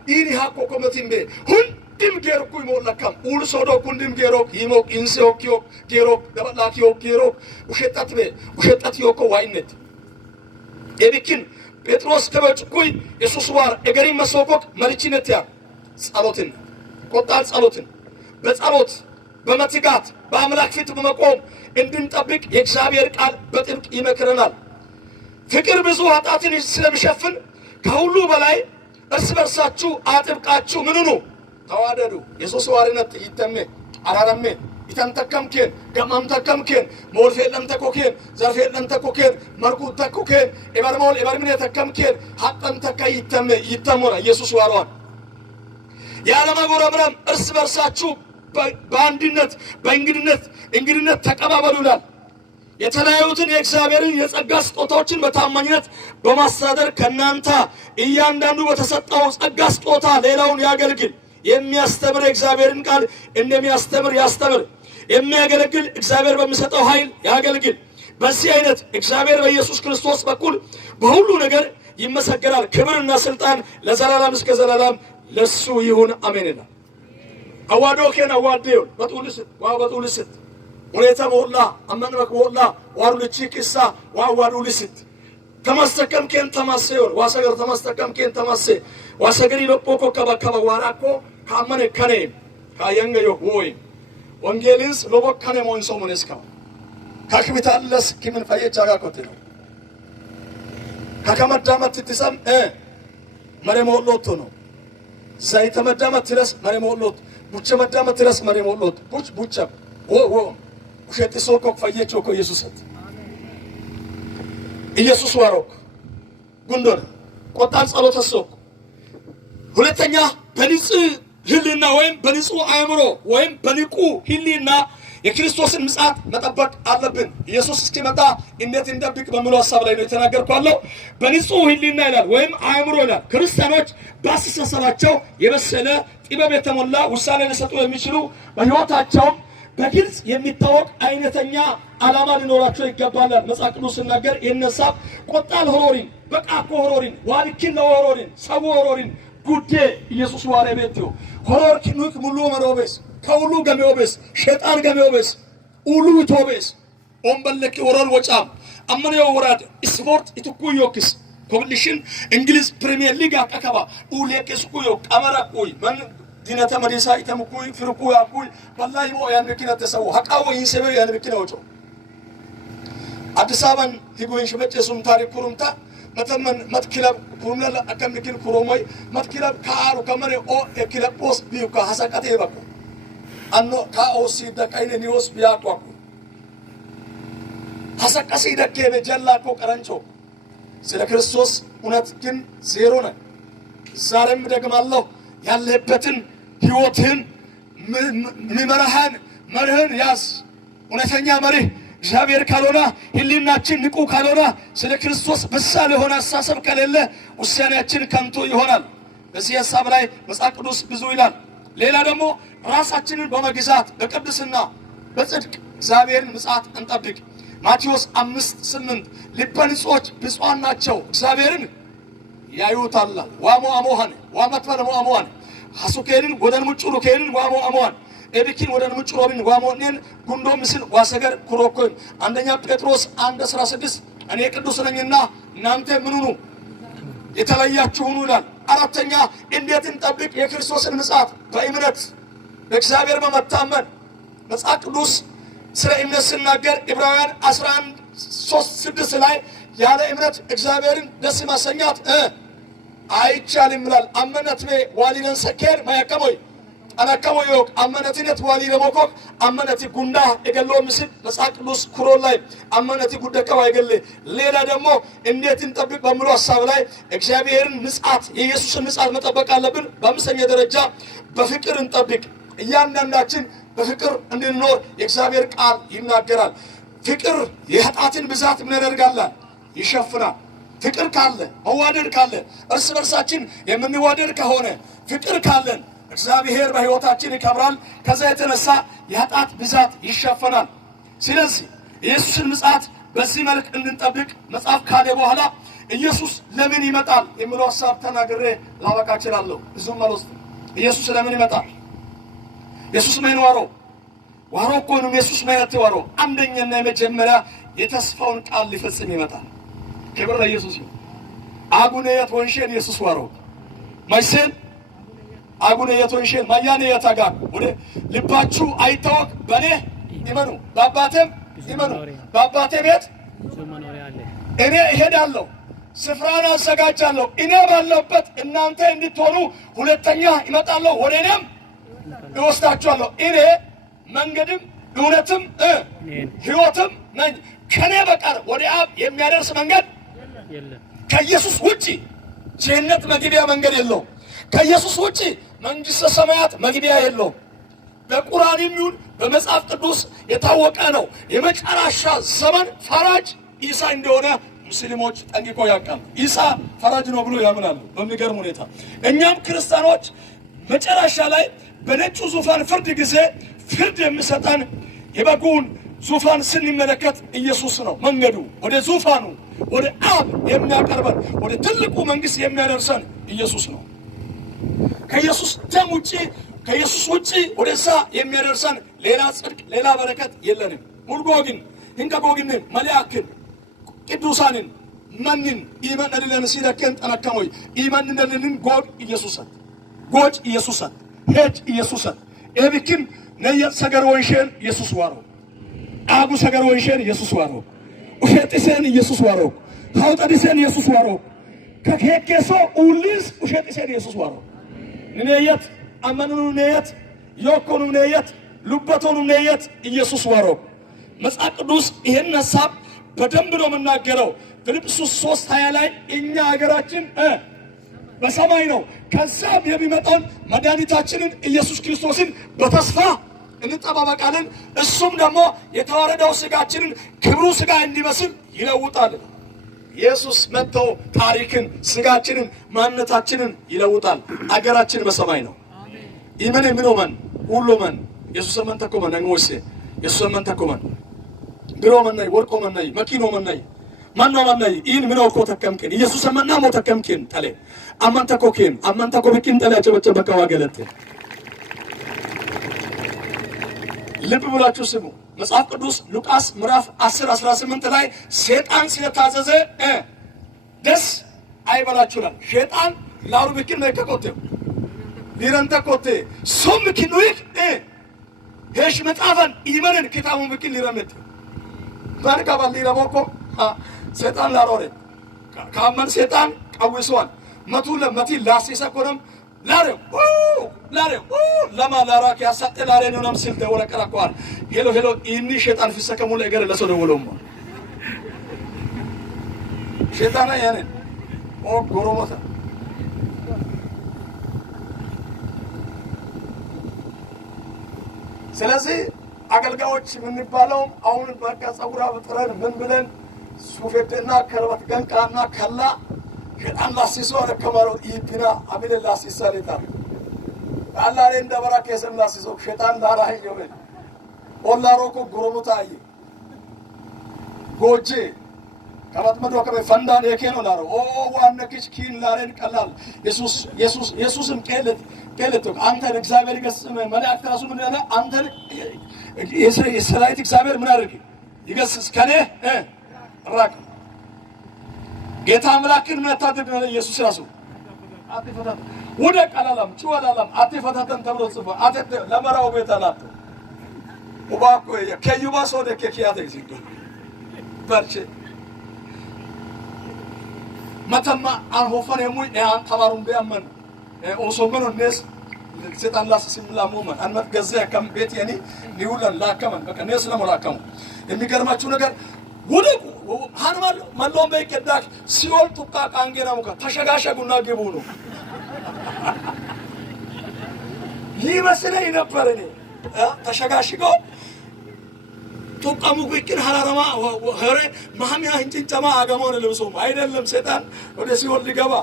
ኢኒ ሃኮ ኮመቲምቤ ሁንዲም ጌርኩ ይሞላካም ኡል ሶዶ ኩንዲም ጌሮክ ይሞክ ኢንሴኦኪዮ ጌሮክ ደበላኪዮ ጌሮክ ወሸጣትቤ ወሸጣትዮኮ ዋይነት ኤብኪን ጴጥሮስ ተበጭኩይ ኢየሱስ ዋር እገሪ መስኮክ መልቺነት ያ ጸሎትን ቆጣል ጸሎትን በጸሎት በመትጋት በአምላክ ፊት በመቆም እንድንጠብቅ የእግዚአብሔር ቃል በጥብቅ ይመክረናል። ፍቅር ብዙ ኃጢአትን ስለሚሸፍን ከሁሉ በላይ እርስ በርሳችሁ አጥብቃችሁ ምንኑ ተዋደዱ። ኢየሱስ ዋርነት ይተመ አራራመ ይተንተከምከን ገማምተከምከን ሞልፌለም ተኮከን ዘርፌለም ተኮከን መርኩ ተኮከን ኤበርሞል ኤበርሚኔ ተከምከን ሐጠን ተከይተመ ይተሞራ ኢየሱስ ዋሯን ያለማጎረብረም እርስ በርሳችሁ በአንድነት በእንግድነት ተቀባበሉላል። የተለያዩትን የእግዚአብሔርን የጸጋ ስጦታዎችን በታማኝነት በማስተዳደር ከናንተ እያንዳንዱ በተሰጠው ጸጋ ስጦታ ሌላውን ያገልግል። የሚያስተምር እግዚአብሔርን ቃል እንደሚያስተምር ያስተምር። የሚያገለግል እግዚአብሔር በሚሰጠው ኃይል ያገልግል። በዚህ አይነት እግዚአብሔር በኢየሱስ ክርስቶስ በኩል በሁሉ ነገር ይመሰገናል። ክብርና ስልጣን ለዘላለም እስከ ዘላለም ለሱ ይሁን አሜን። አዋዶከን አዋዴው በጡልስት ሁኔታ በሁላ አመንበክ በሁላ ዋሩልቺክሳ ዋዋዱልስት ተማስተከም ከን ተማሰዮን ዋሰገር ተማስተከም ከን ተማሰ ዋሰገሪ ለፖኮ ከበከበ ዋራኮ ካመነ ከኔ ካየንገዮ ወይ ወንጌልንስ ለቦከነ ሞንሶ ሞነስካ ካክቢታለስ ኪምን ፈየቻ ጋቆት ነው ካከመዳመት ትሰም መረሞሎቶ ነው ዘይተ መዳመት ትረስ መረሞሎት ቡቸ መዳመት ትረስ መረሞሎት ቡቸ ወ ውሸት ሶኮ ፈየቾ ኮ ኢየሱስት ኢየሱስ ዋሮክ ጉንዶር ቆጣን ጸሎተ ሶክ ሁለተኛ በንጹህ ህሊና ወይም በንጹህ አእምሮ ወይም በንቁ ህሊና የክርስቶስን ምጽአት መጠበቅ አለብን። ኢየሱስ እስኪመጣ እንዴት እንደብቅ በሚለው ሐሳብ ላይ ነው የተናገርኩት። በንጹህ ህሊና ይላል ወይም አእምሮ ይላል። ክርስቲያኖች በአስተሳሰባቸው የበሰለ ጥበብ የተሞላ ውሳኔ ሊሰጡ የሚችሉ በህይወታቸው በግልጽ የሚታወቅ አይነተኛ ዓላማ ሊኖራቸው ይገባል። መጽሐፍ ቅዱስ ሲናገር ይነሳብ ቆጣል ሆሮሪን በቃኮ ሆሮሪን ዋልኪን ለሆሮሪን ሰው ሆሮሪን ጉዴ ኢየሱስ ዋሬ ቤትዮ ሆሮር ኪኑክ ሙሉ መሮቤስ ከሁሉ ገሜኦቤስ ሸጣን ገሜኦቤስ ሁሉ ቶቤስ ኦምበለኪ ወራል ወጫም አመኔው ወራድ ስፖርት ኢትኩዮክስ ኮምፒቲሽን እንግሊዝ ፕሪሚየር ሊግ አቀከባ ኡሌክስ ኩዮ ቀመራኩይ ማን ዲናታ መዲሳ ኢተምኩይ ፍርኩ ያኩይ ወላሂ ሞ ያን መኪና ተሰው ሐቃው ይሰበ ያን መኪና ወጮ አዲስ አበባን ሂጎይን ሸበጨሱም ታሪክ ኩሩምታ መተመን መትክለብ ኩሩምላ አከምኪን ኩሮሞይ መትክለብ ካሩ ከመሬ ኦ የክለቦስ ቢዩካ ሐሳቀቴ ይበቃ አኖ ካኦሲ ደካይነ ኒውስ ቢያቋቁ ሐሳቀሲ ደከበ ጀላኮ ቀረንቾ ስለ ክርስቶስ እውነት ግን ዜሮ ነው። ዛሬም ደግማለሁ ያለበትን ህይወትን መርህን ያዝ። እውነተኛ መርህ እግዚአብሔር ካልሆነ ህሊናችን ንቁ ካልሆነ ስለ ክርስቶስ በሳል የሆነ አስተሳሰብ ከሌለ ውሳኔያችን ከንቱ ይሆናል። በዚህ ሐሳብ ላይ መጽሐፍ ቅዱስ ብዙ ይላል። ሌላ ደግሞ ራሳችንን በመግዛት በቅድስና በጽድቅ እግዚአብሔርን ምጽአት እንጠብቅ። ማቴዎስ 5:8 ልበ ንጹሖች ብፁዓን ናቸው እግዚአብሔርን ያዩታል። ዋሞ አሞሃን ዋመትበለ ሞአሞሃን ሐሱኬንን ወደን ሙጭሩ ኬንን ዋሞ አሞሃን ኤቢኪን ወደን ሙጭሮብን ዋሞኔን ጉንዶ ምስል ዋሰገር ኩሮኮን አንደኛ ጴጥሮስ 1:16 እኔ ቅዱስ ነኝና እናንተ ምን ሁኑ የተለያችሁ ሁኑ ይላል። አራተኛ እንዴት እንጠብቅ የክርስቶስን ምጽአት? በእምነት በእግዚአብሔር በመታመን መጽሐፍ ቅዱስ ስለ እምነት ሲናገር ዕብራውያን 11:3-6 ላይ ያለ እምነት እግዚአብሔርን ደስ ማሰኛት አይቻልም ይላል። አመነትቤ ዋሊነን ሰከር ማያከሞይ አናከሞይ ወቅ አመነትነት ዋሊነ ሞኮክ አመነቲ ጉንዳ እገሎ ምስል መጽሐፍ ቅዱስ ኩሮን ላይ አመነቲ ጉደከው አይገለ። ሌላ ደግሞ እንዴት እንጠብቅ በሚለው ሐሳብ ላይ እግዚአብሔርን ምጽአት የኢየሱስን ምጽአት መጠበቅ አለብን። በአምስተኛ ደረጃ በፍቅር እንጠብቅ። እያንዳንዳችን በፍቅር እንድንኖር የእግዚአብሔር ቃል ይናገራል። ፍቅር የኃጢአትን ብዛት ምን ያደርጋል? ይሸፍናል። ፍቅር ካለ መዋደድ ካለ እርስ በርሳችን የምንዋደድ ከሆነ ፍቅር ካለን እግዚአብሔር በሕይወታችን ይከብራል። ከዛ የተነሳ የኃጢአት ብዛት ይሸፈናል። ስለዚህ ኢየሱስን ምጽአት በዚህ መልክ እንድንጠብቅ መጽሐፍ ካለ በኋላ ኢየሱስ ለምን ይመጣል የሚለው ሐሳብ ተናግሬ ላበቃ እችላለሁ። ብዙም ማለት ኢየሱስ ለምን ይመጣል? ኢየሱስ ምን ዋሮ እኮ ነው። ኢየሱስ ማለት ዋሮ አንደኛና የመጀመሪያ የተስፋውን ቃል ሊፈጽም ይመጣል። ክብር ለኢየሱስ ይሁን። አጉነ የቶንሸን ኢየሱስ ዋሮ ማይሰን አጉነ የቶንሸን ማያኔ የታጋ ወደ ልባችሁ አይታወቅ በኔ ይመኑ በአባቴም ይመኑ። በአባቴ ቤት እኔ እሄዳለሁ ስፍራን አዘጋጃለሁ። እኔ ባለሁበት እናንተ እንድትሆኑ ሁለተኛ እመጣለሁ፣ ወደ እኔም እወስዳችኋለሁ። እኔ መንገድም እውነትም ሕይወትም ነኝ። ከኔ በቀር ወደ አብ የሚያደርስ መንገድ የለም። ከኢየሱስ ውጪ ጀነት መግቢያ መንገድ የለውም። ከኢየሱስ ውጪ መንግሥተ ሰማያት መግቢያ የለውም። በቁርአንም ይሁን በመጽሐፍ ቅዱስ የታወቀ ነው። የመጨረሻ ዘመን ፈራጅ ኢሳ እንደሆነ ሙስሊሞች ጠንቅቆ ያውቃሉ። ኢሳ ፈራጅ ነው ብሎ ያምናሉ በሚገርም ሁኔታ። እኛም ክርስቲያኖች መጨረሻ ላይ በነጩ ዙፋን ፍርድ ጊዜ ፍርድ የሚሰጠን የበጉን ዙፋን ስንመለከት ኢየሱስ ነው። መንገዱ ወደ ዙፋኑ ወደ አብ የሚያቀርበን ወደ ትልቁ መንግስት የሚያደርሰን ኢየሱስ ነው። ከኢየሱስ ደም ውጪ ከኢየሱስ ውጪ ወደዛ የሚያደርሰን ሌላ ጽድቅ ሌላ በረከት የለንም። ሙልጎግን ህንቀጎግን መላእክን ቅዱሳንን ማንን ኢማንደልን ሲደከን ተነከሞይ ኢማንደልን ጎግ ኢየሱስን ጎጅ ኢየሱስን ሄጅ ኢየሱስን ኤብክን ነየ ሰገር ወይሸን ኢየሱስ ዋሮ አጉ ሰገር ወይሸን ኢየሱስ ዋሮ ኡሸጥሰን ኢየሱስ ዋሮ ሀውጣዲሰን ኢየሱስ ዋሮ ከከከሶ ኡሊስ ኡሸጥሰን ኢየሱስ ዋሮ ነየት አመኑኑ ነየት yokoኑ ነየት ሉበቶኑ ነየት ኢየሱስ ዋሮ መጽሐፍ ቅዱስ ይሄን ሐሳብ በደንብ ነው የምናገረው። ፊልጵስዩስ 3:20 ላይ እኛ ሀገራችን በሰማይ ነው፣ ከዛም የሚመጣውን መድኃኒታችንን ኢየሱስ ክርስቶስን በተስፋ እንጠባበቃለን። እሱም ደግሞ የተዋረደው ስጋችንን ክብሩ ስጋ እንዲመስል ይለውጣል። ኢየሱስ መጥቶ ታሪክን ስጋችንን ማንነታችንን ይለውጣል። አገራችን በሰማይ ነው። ኢመን ምንኦመን ሁሉመን ኢየሱስ መን ተቆመን አንጎሴ ኢየሱስ መን ተቆመን ብሮ መንናይ ወርቆ መንናይ መኪኖ መንናይ ማንኖ መንናይ ኢን ምንኦ ኮ ተከምከን ኢየሱስ መና ሞ ተከምከን ተለ አማንተ ኮከን አማንተ ኮብኪን ተለ ያጨበጨበ ከዋገለት ልብ ብላችሁ ስሙ። መጽሐፍ ቅዱስ ሉቃስ ምዕራፍ 10:18 ላይ ሰይጣን ስለታዘዘ ደስ አይበላችሁላል። ሰይጣን ላሩ ብክን ነው ከቆቴው ሊረንተ ኮቴ ሶም ኪኑይክ ሄሽ መጻፈን ኢማንን ክታቡን ብክን ሊረመት ባርካ ባሊ ለቦኮ ሰይጣን ላሮረ ካመን ሰይጣን ቀውሷል መቱ ለመቲ ላሲሰ ኮረም ላሬው ለማ ላራክ ያሳጠ ላሬ ነው ነምስል ተወረቀራቋል ሄሎ ሄሎ ኢኒ ሰይጣን ፍሰከሙ ለገረ ለሰው ደወሎም ሰይጣን ያኔ ጎሮሞታ ስለዚህ አገልጋዮች የምንባለው አሁን በቃ ጸጉራ በጥረን ምን ብለን ሱፌደና ከረባት ገንቃና ከላ ሸጣን ላሲሶ ረከማሮ ኢብና አብለ ላሲሳ ለታ አላሬ እንደበራ ከሰም ላሲሶ ሸጣን ላራይ ይወል ኦላሮኮ ጉሮሙታይ ጎጄ ከመጥመዶ ከፈንዳን የከኖ ላሮ ዋነክች ኪን ላሬን ቀላል ኢየሱስም ከለት አንተ እግዚአብሔር ይገስጽ መላእክት ራሱ ምን ያለ አንተ የሰራዊት እግዚአብሔር ምን አድርግ ይገስጽ ከኔ ራቅ ጌታ አምላክን መታደግ ነው። ኢየሱስ ራሱ አትፈታተን ወደ ቀላላም ጭዋላላም አትፈታተን ተብሎ ጽፎ አትተ ለመራው ቤታላት ወባኮ ከዩባስ ወደ ከኪያተ ይዝዱ በርቼ መተማ አንሆፈን የሙይ ያን ተባሩም ቢያመን ኦሶመን ነስ ሰይጣን ላስ ሲምላሙመን አንመት ገዘ ከም ቤት የኔ ሊውለን ላከመን በቃ ነስ ለሞላከሙ የሚገርማችሁ ነገር ወደቁ ሃንማል ማሎም በይከዳክ ሲኦል ጡቃ ቃንጌና ሙካ ተሸጋሸጉና ግቡ ነው ይመስለኝ ነበር እኔ ተሸጋሽጎ ጡቃሙ ግክን ሐራራማ ሆረ ማህሚያ እንጭንጨማ አገሞን ልብሶም አይደለም ሰይጣን ወደ ሲኦል ሊገባ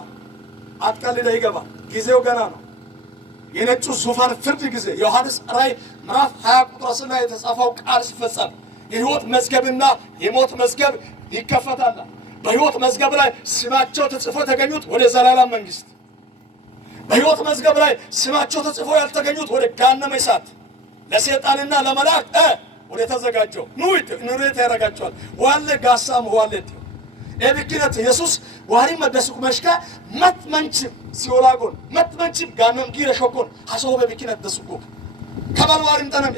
አጥቃልዳ ይገባ ጊዜው ገና ነው። የነጩ ዙፋን ፍርድ ጊዜ ዮሐንስ ራእይ ምዕራፍ 20 ቁጥር 10 ላይ የተጻፈው ቃል ሲፈጸም የሕይወት መዝገብና የሞት መዝገብ ይከፈታል። በሕይወት መዝገብ ላይ ስማቸው ተጽፎ ተገኙት ወደ ዘላለም መንግስት፣ በሕይወት መዝገብ ላይ ስማቸው ተጽፎ ያልተገኙት ወደ ገሃነመ እሳት ለሰይጣንና ለመላእክት ወደ ተዘጋጀው ኑሬት ያረጋቸዋል። ዋለ ጋሳም ዋለት ኤብክነት ኢየሱስ ዋሪ መደስኩ መሽካ መትመንች ሲኦላጎን መትመንች ገሃነም ጊረሾኮን ሐሶበ በክነት ደስኩ ከባልዋሪን ተነበ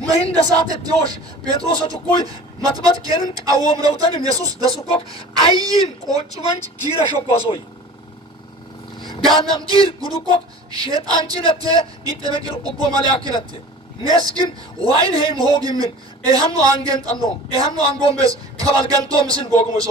መህንደ ሰዓት ቴዎሽ ጴጥሮስ ጭኩይ መትመት ከንን ቃወም ነውተን ኢየሱስ ደስኮክ አይን ቆጭ መንጭ ጊረሾኮ ሶይ ገሃነም ጊር ጉዱኮክ ሸይጣንችነተ ይተበቅር ኦቦ ማሊያክነተ ነስኪን ዋይን ሄም ሆግምን እሃኑ አንገን ጠኖ እሃኑ አንጎምበስ ከባልገንቶ ምስን ጎግሞሶ